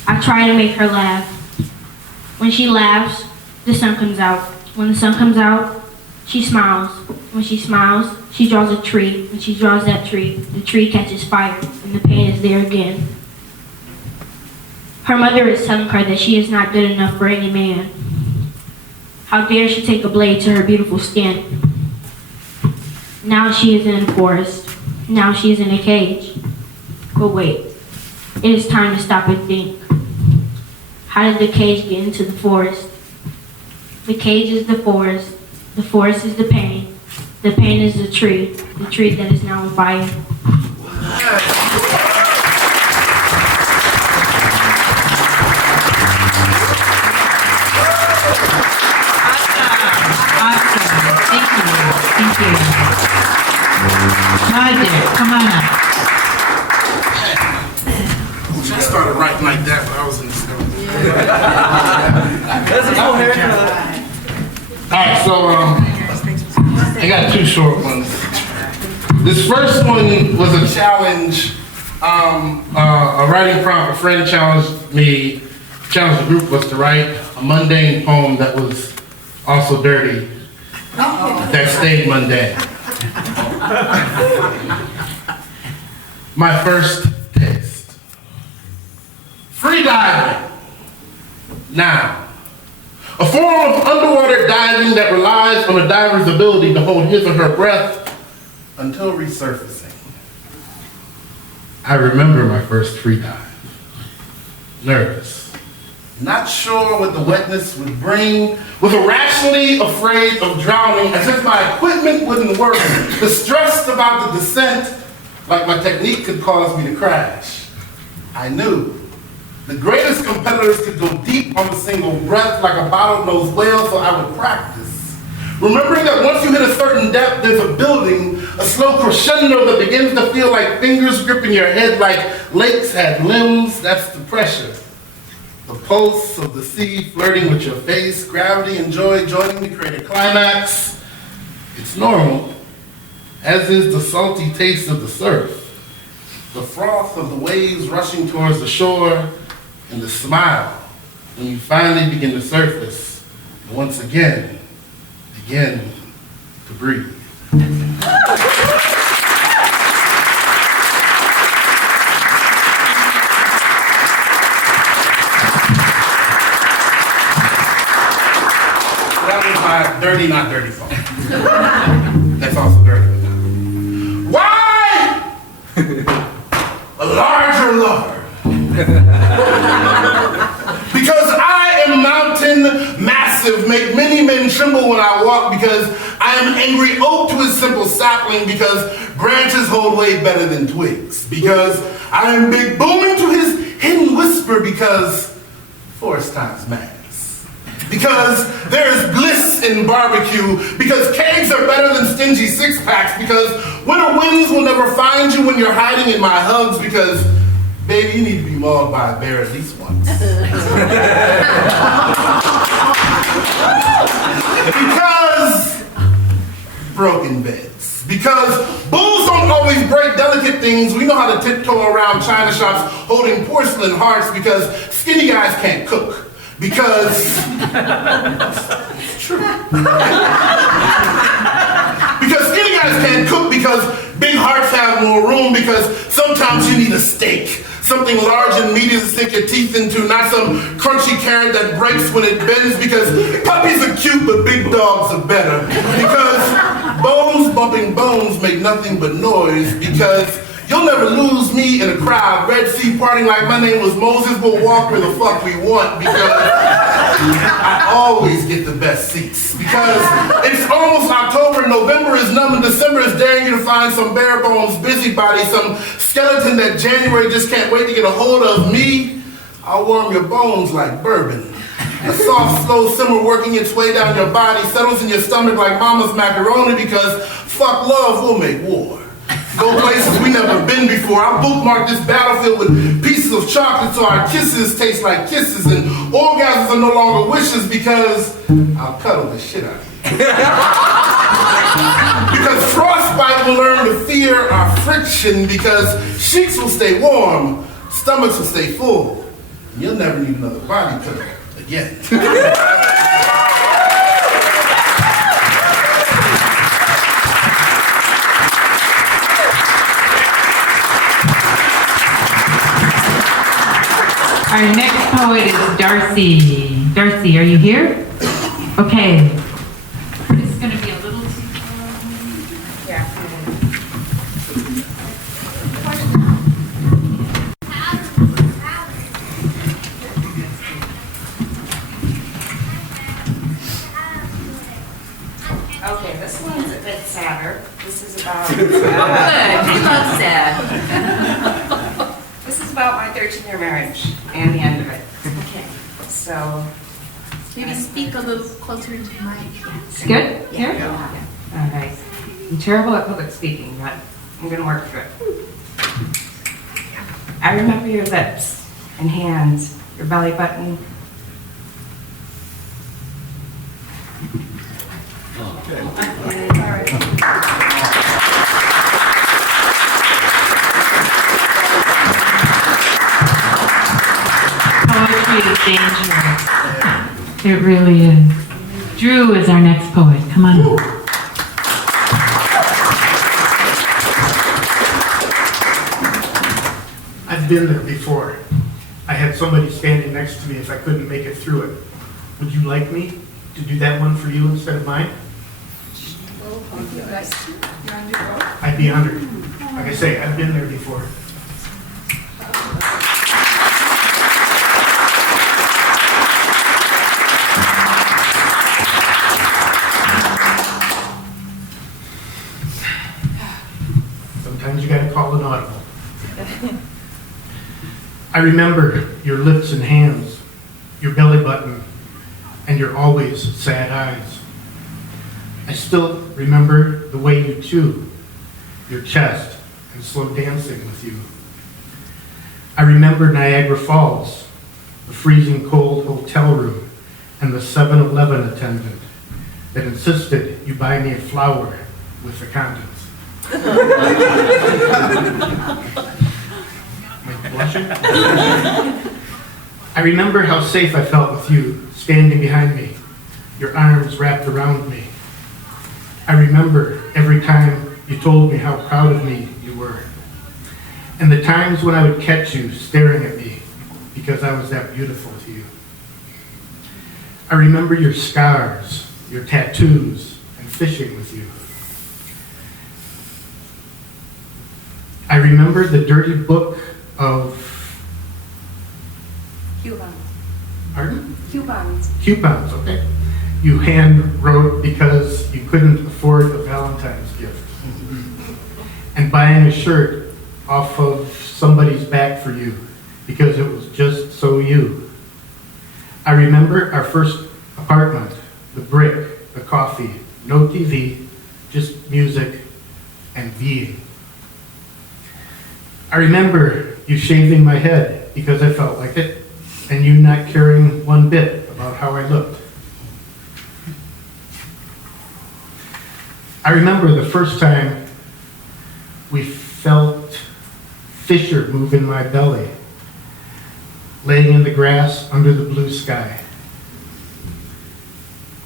I try to make her laugh. When she laughs, the sun comes out. When the sun comes out, she smiles. When she smiles, she draws a tree. When she draws that tree, the tree catches fire, and the pain is there again. Her mother is telling her that she is not good enough for any man. How dare she take a blade to her beautiful skin? Now she is in the forest. Now she is in a cage. But wait, it is time to stop and think. How did the cage get into the forest? The cage is the forest is the pain is the tree that is now on fire. Thank you. My dear, come on up. I started writing like that when I was in the school. Alright, so I got two short ones. This first one was a challenge, a writing prompt. A friend challenged the group was to write a mundane poem that was also dirty, that stayed mundane. My first taste. Free diving. Now, a form of underwater diving that relies on a diver's ability to hold his or her breath until resurfacing. I remember my first free dive. Nervous. Not sure what the wetness would bring, was irrationally afraid of drowning as if my equipment wouldn't work, distressed about the descent, like my technique could cause me to crash. I knew the greatest competitors could go deep on a single breath like a bottlenose whale, so I would practice. Remembering that once you hit a certain depth, there's a building, a slow crescendo that begins to feel like fingers gripping your head like lakes had limbs. That's the pressure. The pulse of the sea flirting with your face, gravity and joy joining to create a climax. It's normal, as is the salty taste of the surf, the froth of the waves rushing towards the shore, and the smile when you finally begin to surface and once again begin to breathe. That was my dirty, not dirty song. That's also dirty. Why a larger lover? Because I am mountain massive, make many men tremble when I walk, because I am angry oak to his simple sapling, because branches hold weight better than twigs, because I am big booming to his hidden whisper, because forest times matters. Because there is bliss in barbecue, because kegs are better than stingy six-packs, because winter winds will never find you when you're hiding in my hugs, because baby, you need to be mauled by a bear at least once. Because broken beds. Because bulls don't always break delicate things. We know how to tiptoe around china shops holding porcelain hearts, because skinny guys can't cook. Because it's true. Because skinny guys can't cook, because big hearts have more room, because sometimes you need a steak. Something large and meaty to sink your teeth into, not some crunchy carrot that breaks when it bends, because puppies are cute, but big dogs are better. Because bones nothing but noise because you'll never lose me in a crowd, Red Sea partying like my name was Moses. We'll walk where the fuck we want because I always get the best seats. Because it's almost October, November is numb, and December is daring you to find some bare bones busybody, some skeleton that January just can't wait to get a hold of. Me, I'll warm your bones like bourbon. A soft, slow simmer working its way down your body settles in your stomach like mama's macaroni because fuck love will make war. Go places we never been before. I bookmarked this battlefield with pieces of chocolate so our kisses taste like kisses and orgasms are no longer wishes because I'll cuddle the shit out of you. Because frostbite will learn to fear our friction because cheeks will stay warm, stomachs will stay full, and you'll never need another body pillow again. Our next poet is Darcy. Darcy, are you here? Okay. This is going to be a little too Okay, this one's a bit sadder. This is about... Good, we love sad. This is about my 13-year marriage and the end of it. Okay. So... Maybe speak a little closer into the mic. It's good? Here? Yeah. Oh, nice. I'm terrible at public speaking, but I'm going to work through it. I remember your lips and hands, your belly button. Poetry is dangerous. It really is. Drew is our next poet. Come on. I've been there before. I had somebody standing next to me if I couldn't make it through it. Would you like me to do that one for you instead of mine? I'd be honored. Like I say, I've been there before. Sometimes you gotta call an audible. I remember your lips and hands, your belly button, and your always sad eyes. I still remember the way you chew, your chest, and slow dancing with you. I remember Niagara Falls, the freezing cold hotel room, and the 7-Eleven attendant that insisted you buy me a flower with the condoms. Am I blushing? I remember how safe I felt with you standing behind me, your arms wrapped around me. I remember every time you told me how proud of me you were, and the times when I would catch you staring at me because I was that beautiful to you. I remember your scars, your tattoos, and fishing with you. I remember the dirty book of... Coupons. Pardon? Coupons. Coupons, okay. You hand wrote because you couldn't afford a Valentine's gift. And buying a shirt off of somebody's back for you because it was just so you. I remember our first apartment, the brick, the coffee, no TV, just music and being. I remember you shaving my head because I felt like it, and you not caring one bit about how I looked. I remember the first time we felt fissure move in my belly, laying in the grass under the blue sky.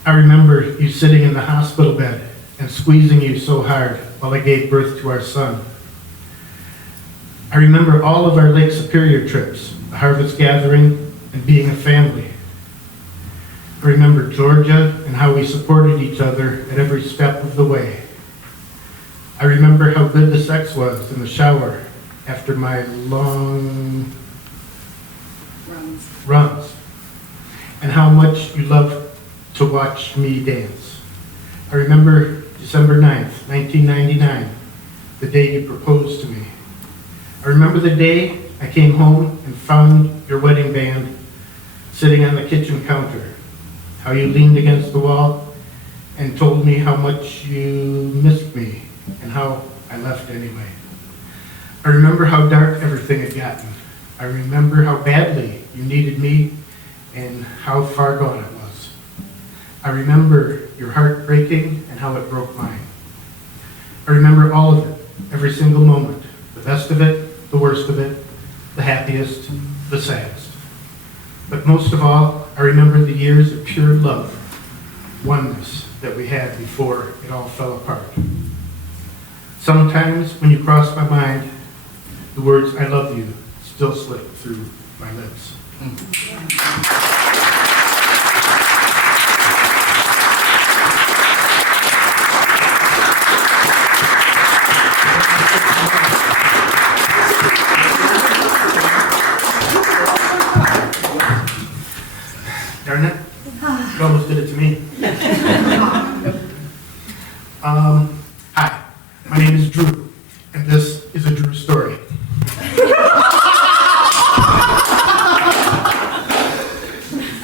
I remember you sitting in the hospital bed and squeezing you so hard while I gave birth to our son. I remember all of our Lake Superior trips, the harvest gathering, and being a family. I remember Georgia and how we supported each other at every step of the way. I remember how good the sex was in the shower after my long runs, and how much you loved to watch me dance. I remember December 9th, 1999, the day you proposed to me. I remember the day I came home and found your wedding band sitting on the kitchen counter, how you leaned against the wall and told me how much you missed me and how I left anyway. I remember how dark everything had gotten. I remember how badly you needed me and how far gone it was. I remember your heart breaking and how it broke mine. I remember all of it, every single moment, the best of it, the worst of it, the happiest, the saddest. But most of all, I remember the years of pure love, oneness that we had before it all fell apart. Sometimes when you cross my mind, the words "I love you" still slip through my lips. Darn it. You almost did it to me. Hi, my name is Drew, and this is a Drew story.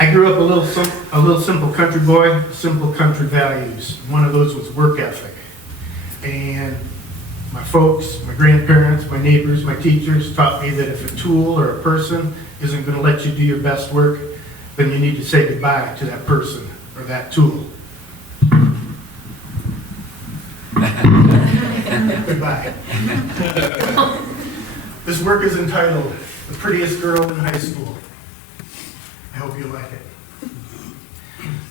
I grew up a little simple country boy, simple country values. One of those was work ethic. And my folks, my grandparents, my neighbors, my teachers taught me that if a tool or a person isn't going to let you do your best work, then you need to say goodbye to that person or that tool. Goodbye. This work is entitled "The Prettiest Girl in High School." I hope you like it.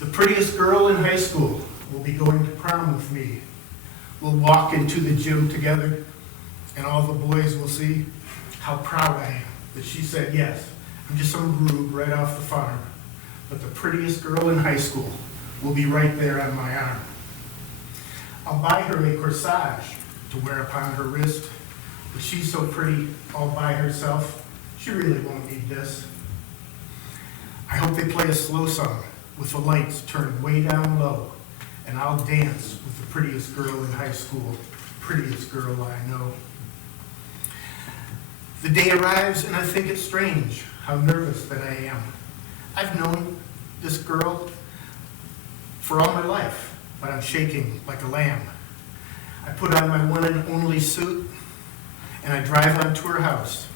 The prettiest girl in high school will be going to prom with me. We'll walk into the gym together, and all the boys will see how proud I am that she said yes. I'm just some rube right off the farm. But the prettiest girl in high school will be right there on my arm. I'll buy her a corsage to wear upon her wrist, but she's so pretty all by herself, she really won't need this. I hope they play a slow song with the lights turned way down low, and I'll dance with the prettiest girl in high school, prettiest girl I know. The day arrives and I think it's strange how nervous that I am. I've known this girl for all my life, but I'm shaking like a lamb. I put on my one and only suit, and I drive on to her house.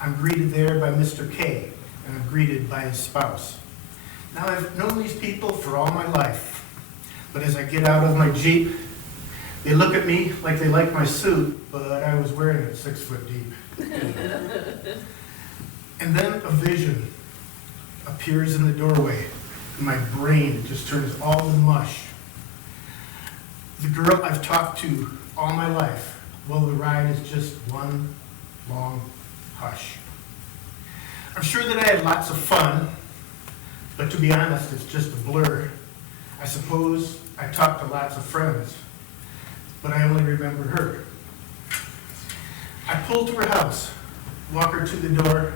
I'm greeted there by Mr. K, and I'm greeted by his spouse. Now, I've known these people for all my life, but as I get out of my Jeep, they look at me like they like my suit, but I was wearing it 6 foot deep. And then a vision appears in the doorway, and my brain just turns all to mush. The girl I've talked to all my life, well, the ride is just one long hush. I'm sure that I had lots of fun, but to be honest, it's just a blur. I suppose I talked to lots of friends, but I only remember her. I pull to her house, walk her to the door,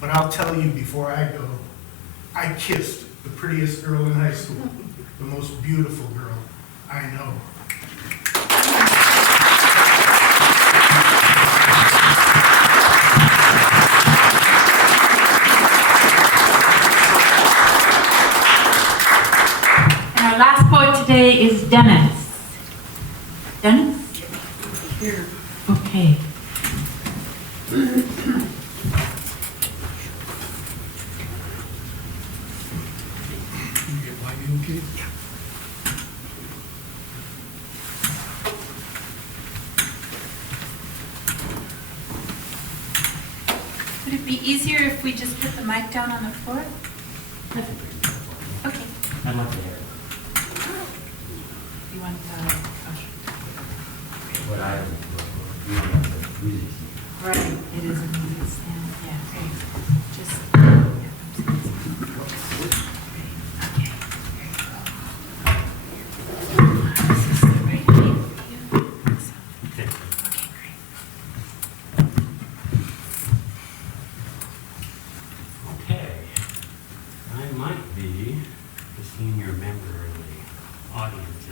but I'll tell you before I go, I kissed the prettiest girl in high school, the most beautiful girl I know. And our last poet today is Dennis. Dennis? Here. Okay. Would it be easier if we just put the mic down on the floor? Okay. I'd like to hear it. You want What I right, it is a music stand. Yeah, okay. Just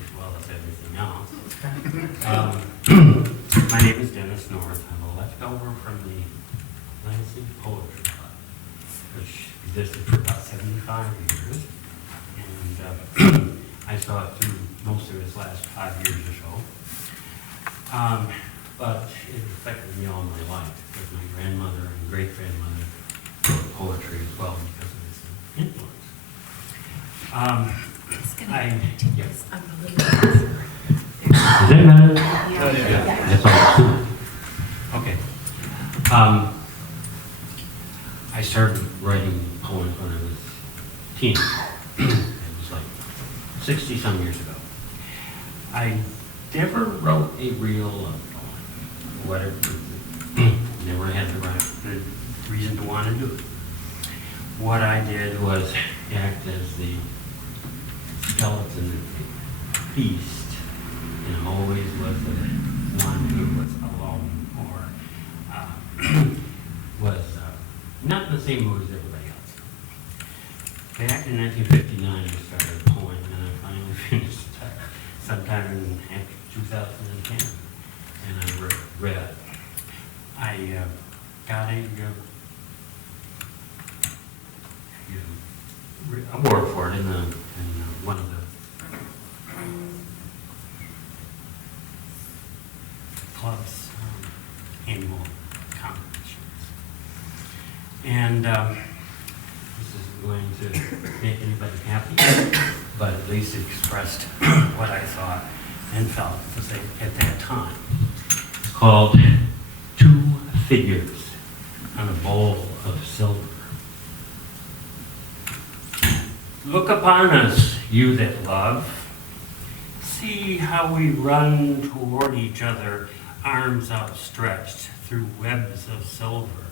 as well as everything else. My name is Dennis North. I'm a leftover from the Lansing Poetry Club, which existed for about 75 years. And I saw it through most of its last 5 years or so. But it affected me all my life, because my grandmother and great-grandmother wrote poetry as well because of its influence. Is that better? Yeah. That's all. Okay. I started writing poems when I was a teen. It was like 60-some years ago. I never wrote a real love poem, whatever. Never had the reason to want to do it. What I did was act as the skeleton at the feast, and always was the one who was alone or was not in the same mood as everybody else. Back in 1959, I started a poem, and I finally finished sometime in 2010, and I read. I got a award for it in one of the club's annual competitions. And this isn't going to make anybody happy, but at least it expressed what I thought and felt at that time. It's called Two Figures on a Bowl of Silver. Look upon us, you that love. See how we run toward each other, arms outstretched through webs of silver.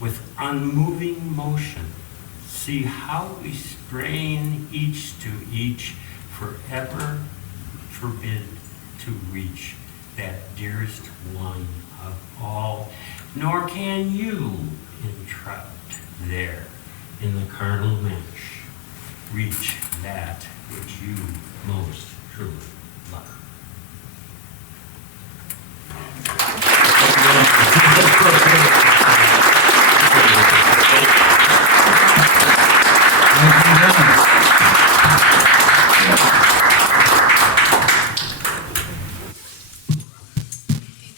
With unmoving motion, see how we strain each to each, forever forbid to reach that dearest one of all, nor can you, entrapped there in the carnal mesh, reach that which you most truly love.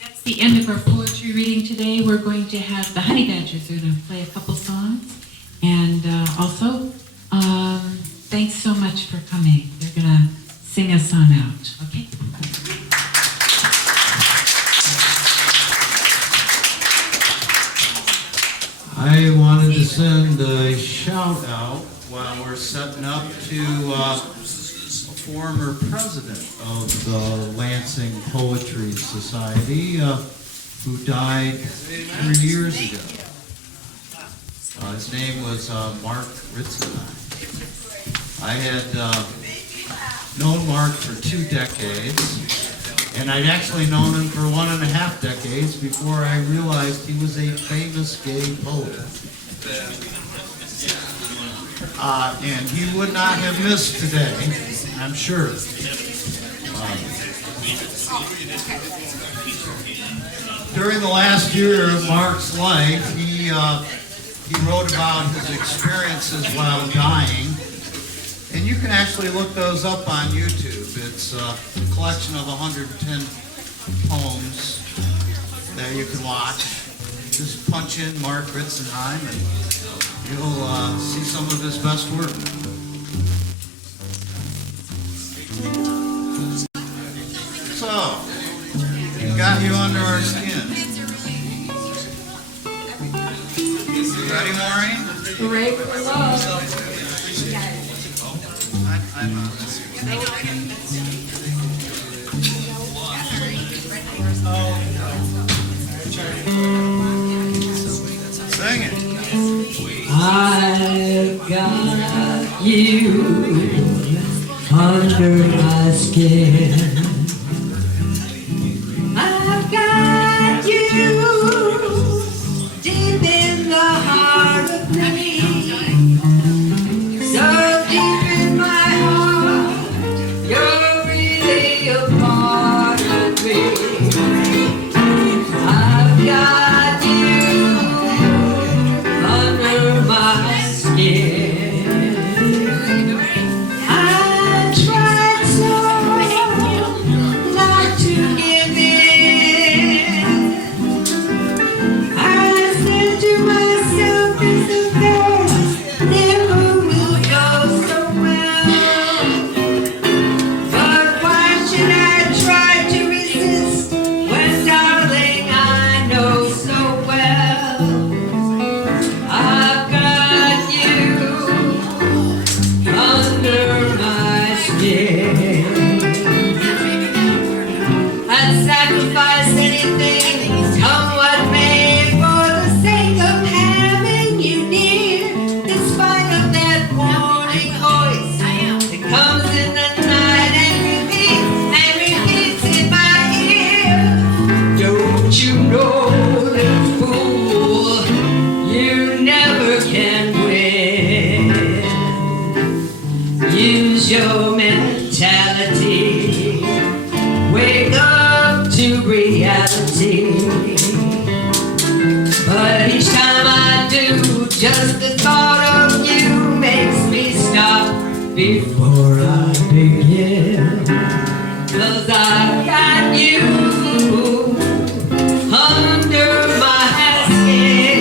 That's the end of our poetry reading today. We're going to have the Honey Badgers are going to play a couple songs. And also, thanks so much for coming. They're going to sing us on out, okay? I wanted to send a shout out while we're setting up to a former president of the Lansing Poetry Society who died 3 years ago. His name was Mark Ritson. I had known Mark for 2 decades, and I'd actually known him for 1.5 decades before I realized he was a famous gay poet. And he would not have missed today, I'm sure. During the last year of Mark's life, he wrote about his experiences while dying, and you can actually look those up on YouTube. It's a collection of 110 poems that you can watch. Just punch in Mark Ritzenheim and you'll see some of his best work. So, got you under our skin. Ready, Maureen? Break the love. Sing it. I've got you under my skin. I've got you deep in the heart of me. So deep in my heart stop before I begin, 'cause I've got you under my skin.